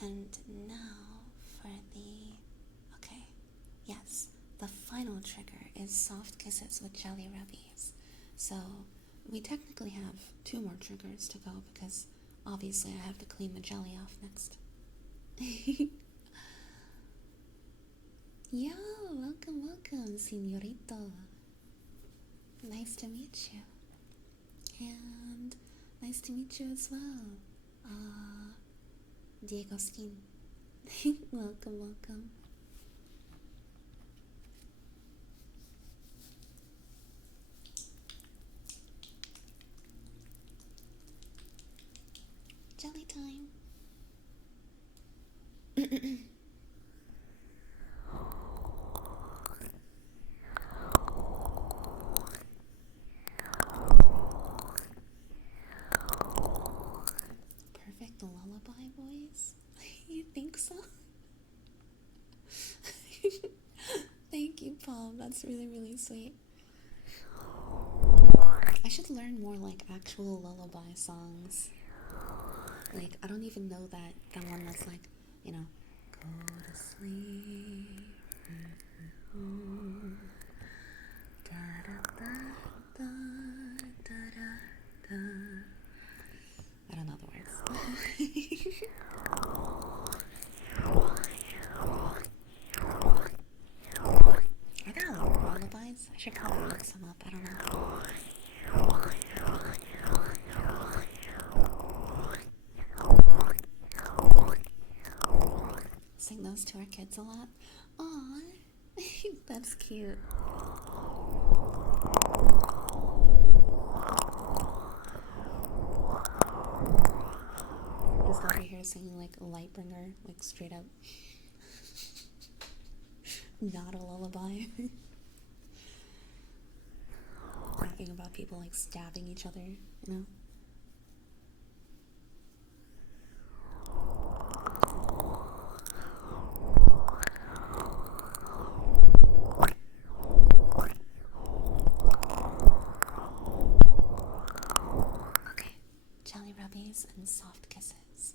And now for okay, yes, the final trigger is soft kisses with jelly rubbies. So we technically have 2 more triggers to go because obviously I have to clean the jelly off next. Yo, welcome, señorito. Nice to meet you. And nice to meet you as well. Diego Skin. welcome. Jelly time. Perfect lullaby voice? You think so? Thank you, Palm. That's really, really sweet. I should learn more like actual lullaby songs. Like, I don't even know that one that's like, you know, go to sleep. Da da da da da da. I don't know the words. Are there lullabies? I should probably look some up. I don't know. Sing those to our kids a lot. Aww, that's cute. Just over here singing like a Lightbringer, like straight up. Not a lullaby. Talking about people like stabbing each other, you know? Okay, jelly rubbies and soft kisses.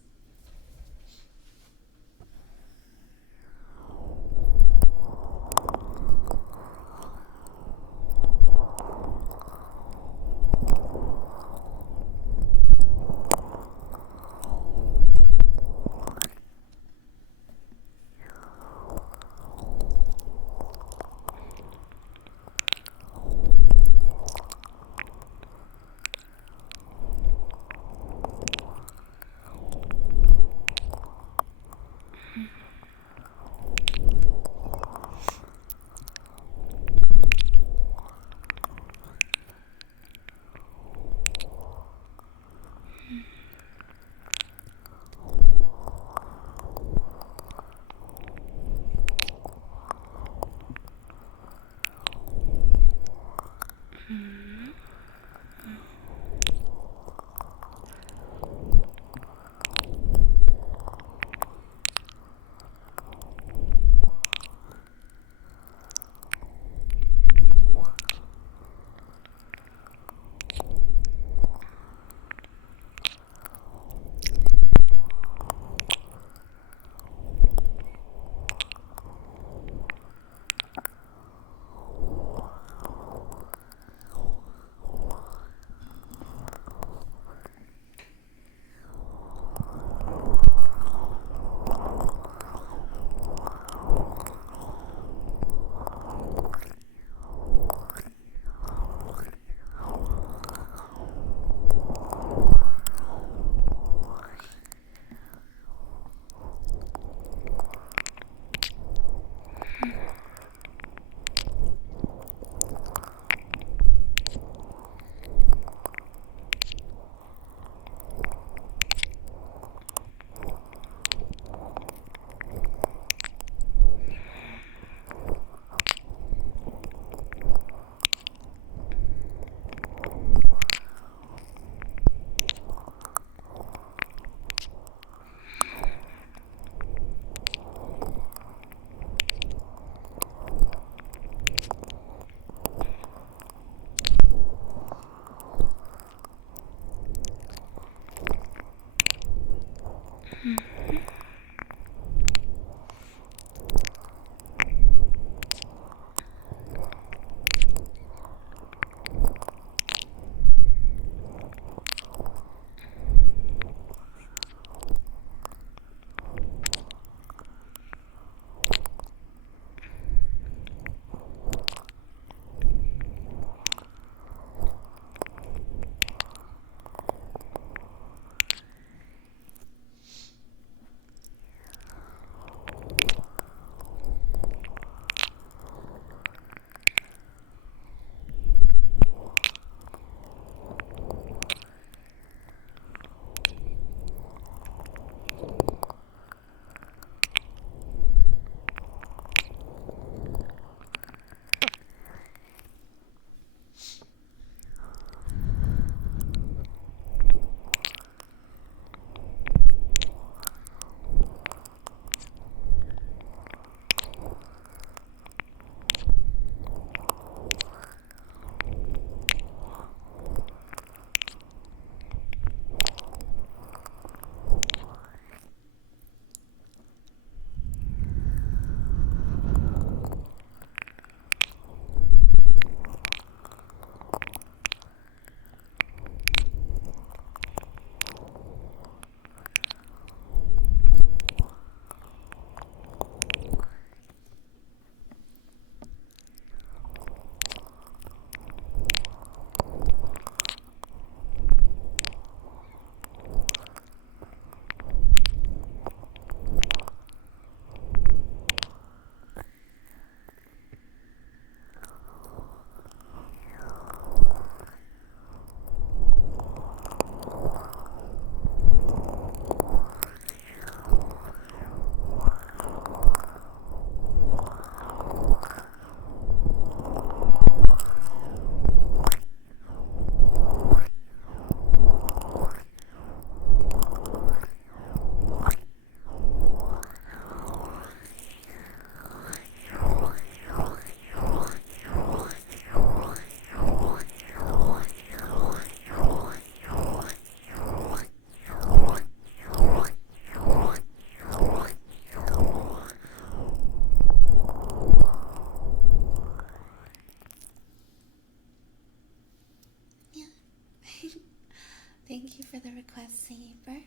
Thank you for the request, Saber.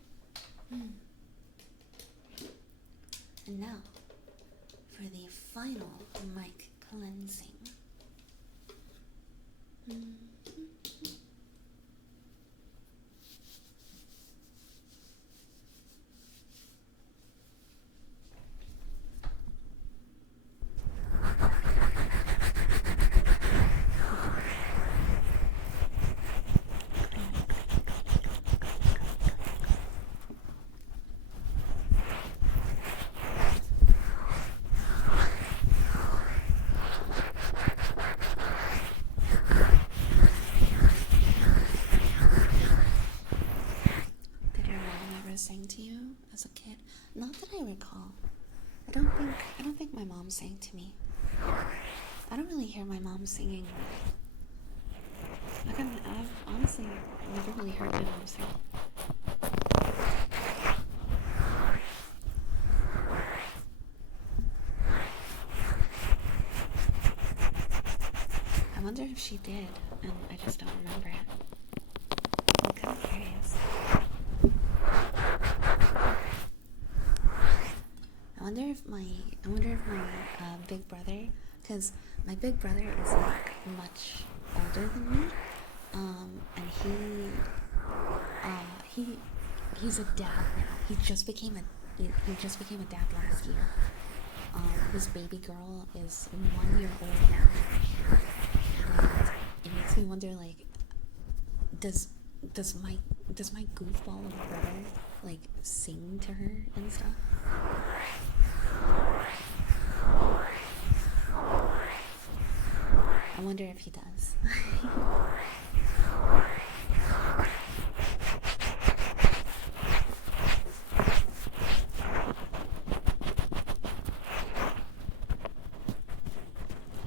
And now, for the final mic cleansing. Not that I recall. I don't think my mom sang to me. I don't really hear my mom singing. I've honestly never really heard my mom sing. I wonder if she did, and I just don't remember it. I'm kind of curious. I wonder if my big brother, because my big brother is like much older than me, and he's a dad now. He just became a dad last year. His baby girl is 1 year old now, and it makes me wonder, like, does my goofball of a brother like sing to her and stuff? I wonder if he does.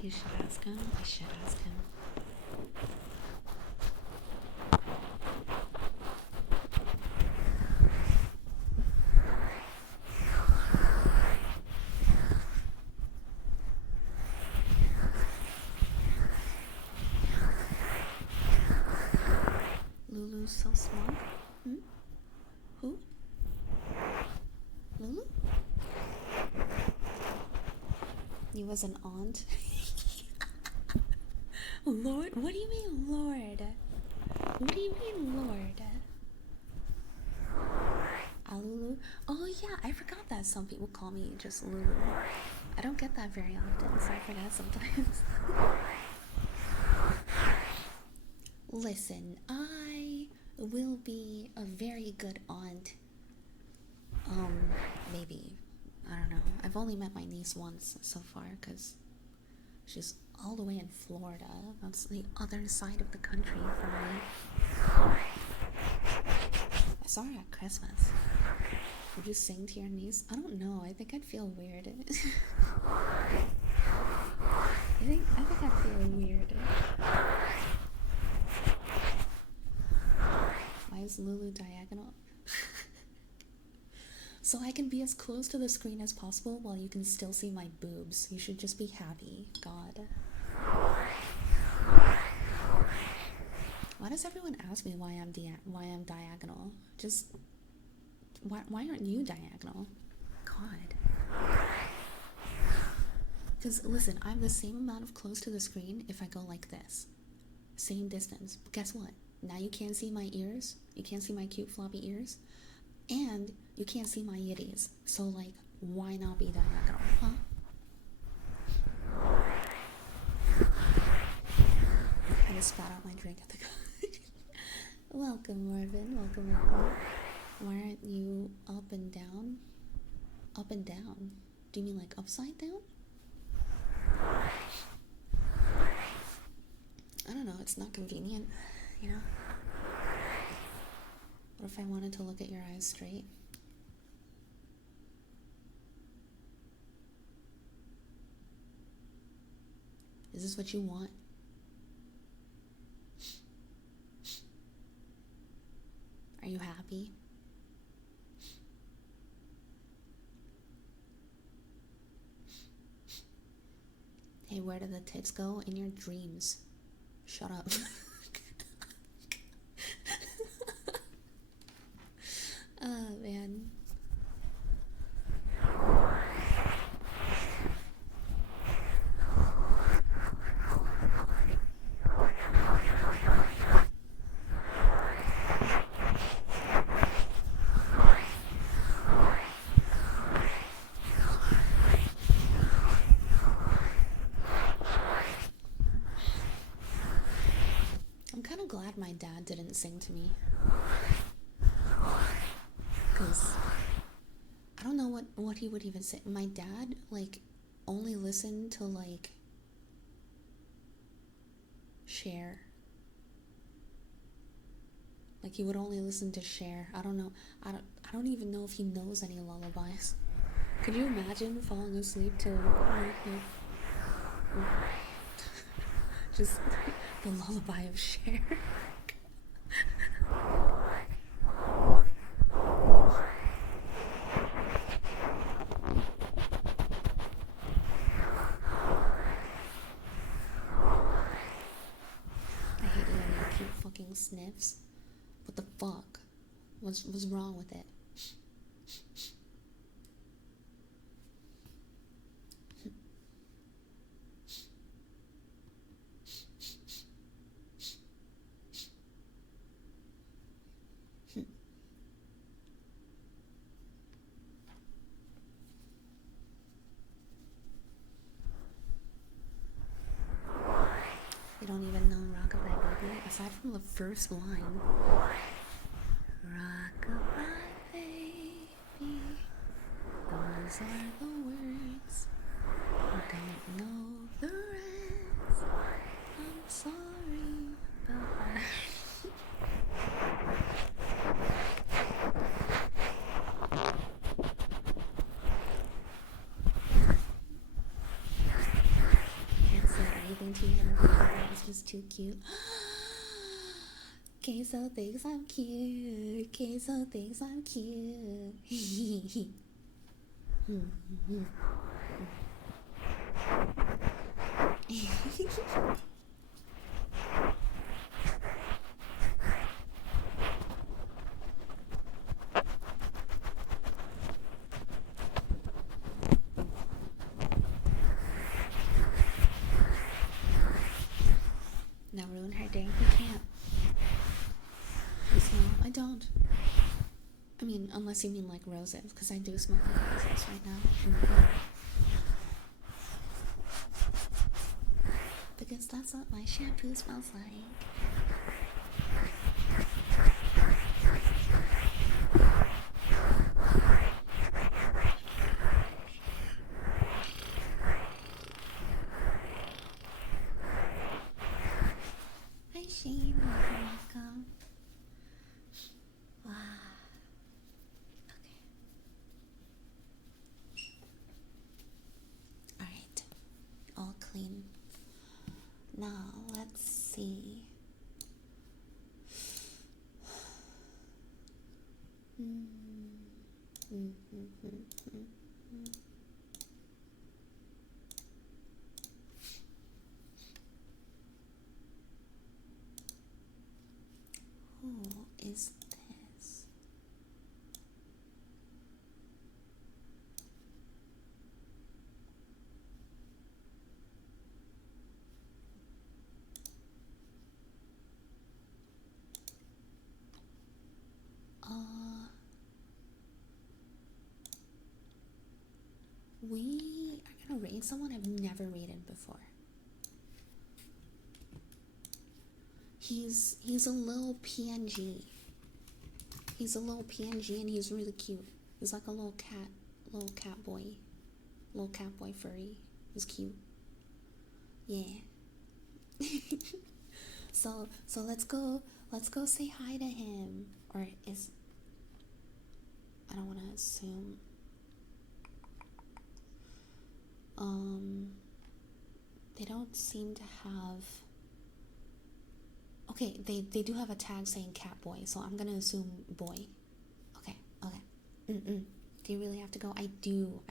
You should ask him. I should ask him. Lulu's so small. Who? Lulu? You was an aunt? Lord? What do you mean, Lord? What do you mean, Lord? Alulu? Oh yeah, I forgot that some people call me just Lulu. I don't get that very often, so I forget sometimes. Listen, I will be a very good aunt. Maybe. I don't know. I've only met my niece once so far, because she's all the way in Florida. That's the other side of the country from me. I saw her at Christmas. Would you sing to your niece? I don't know. I think I'd feel weird. I think I'd feel weird. Why is Lulu diagonal? So I can be as close to the screen as possible while you can still see my boobs. You should just be happy. God. Why does everyone ask me why I'm diagonal? Just why aren't you diagonal? God. Because listen, I'm the same amount of close to the screen if I go like this. Same distance. But guess what? Now you can't see my ears. You can't see my cute floppy ears. And you can't see my yitties. So, like, why not be diagonal, huh? I just spat out my drink at the couch. Welcome, Marvin. Welcome, welcome. Why aren't you up and down? Up and down? Do you mean like upside down? I don't know. It's not convenient, you know? What if I wanted to look at your eyes straight? Is this what you want? Are you happy? Hey, where did the tits go? In your dreams. Shut up. Oh, man. I'm kind of glad my dad didn't sing to me. Because I don't know what he would even say. My dad, like, only listened to, like, Cher. Like he would only listen to Cher. I don't know. I don't even know if he knows any lullabies. Could you imagine falling asleep to just the lullaby of Cher? I hate you and your cute fucking sniffs. What the fuck? What's wrong with it? You don't even know Rockabye Baby aside from the first line. Rockabye Baby, those are the words. I don't know the rest. I'm sorry about that. Can't say anything to you. That was just too cute. Queso thinks I'm cute. Queso thinks I'm cute. Now ruin her day. You can't. You smell? I don't. I mean, unless you mean like roses, because I do smell like roses right now. Because that's what my shampoo smells like. Hi Shane, welcome. Wow. Okay. Alright. All clean. Now, let's see. Who is this? We are gonna raid someone I've never raided before. He's a little PNG. He's a little PNG and he's really cute. He's like a little cat boy furry. He's cute. Yeah. So let's go say hi to him. Or is, I don't want to assume. They don't seem to have. Okay, they do have a tag saying cat boy, so I'm gonna assume boy. Okay. Do you really have to go? I do.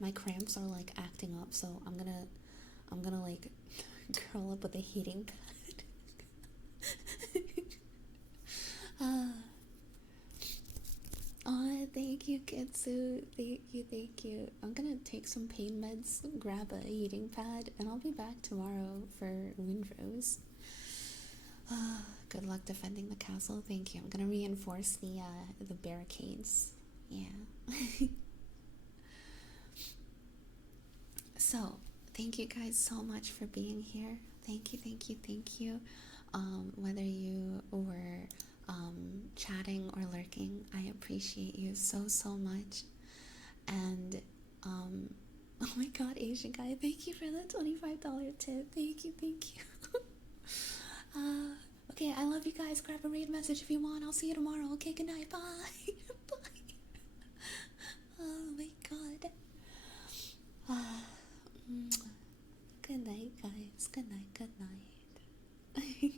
My cramps are like acting up, so I'm gonna like curl up with a heating pad. Oh, thank you, Kitsu. Thank you. I'm gonna take some pain meds, grab a heating pad, and I'll be back tomorrow for Windrose. Good luck defending the castle. Thank you. I'm gonna reinforce the barricades. Yeah. So, thank you guys so much for being here. Thank you. Whether you were chatting or lurking, I appreciate you so much. And oh my god, Asian guy, thank you for the $25 tip. Thank you. Okay, I love you guys. Grab a raid message if you want. I'll see you tomorrow. Okay, good night. Bye. Bye. Oh my god. Good night, guys. Good night, good night.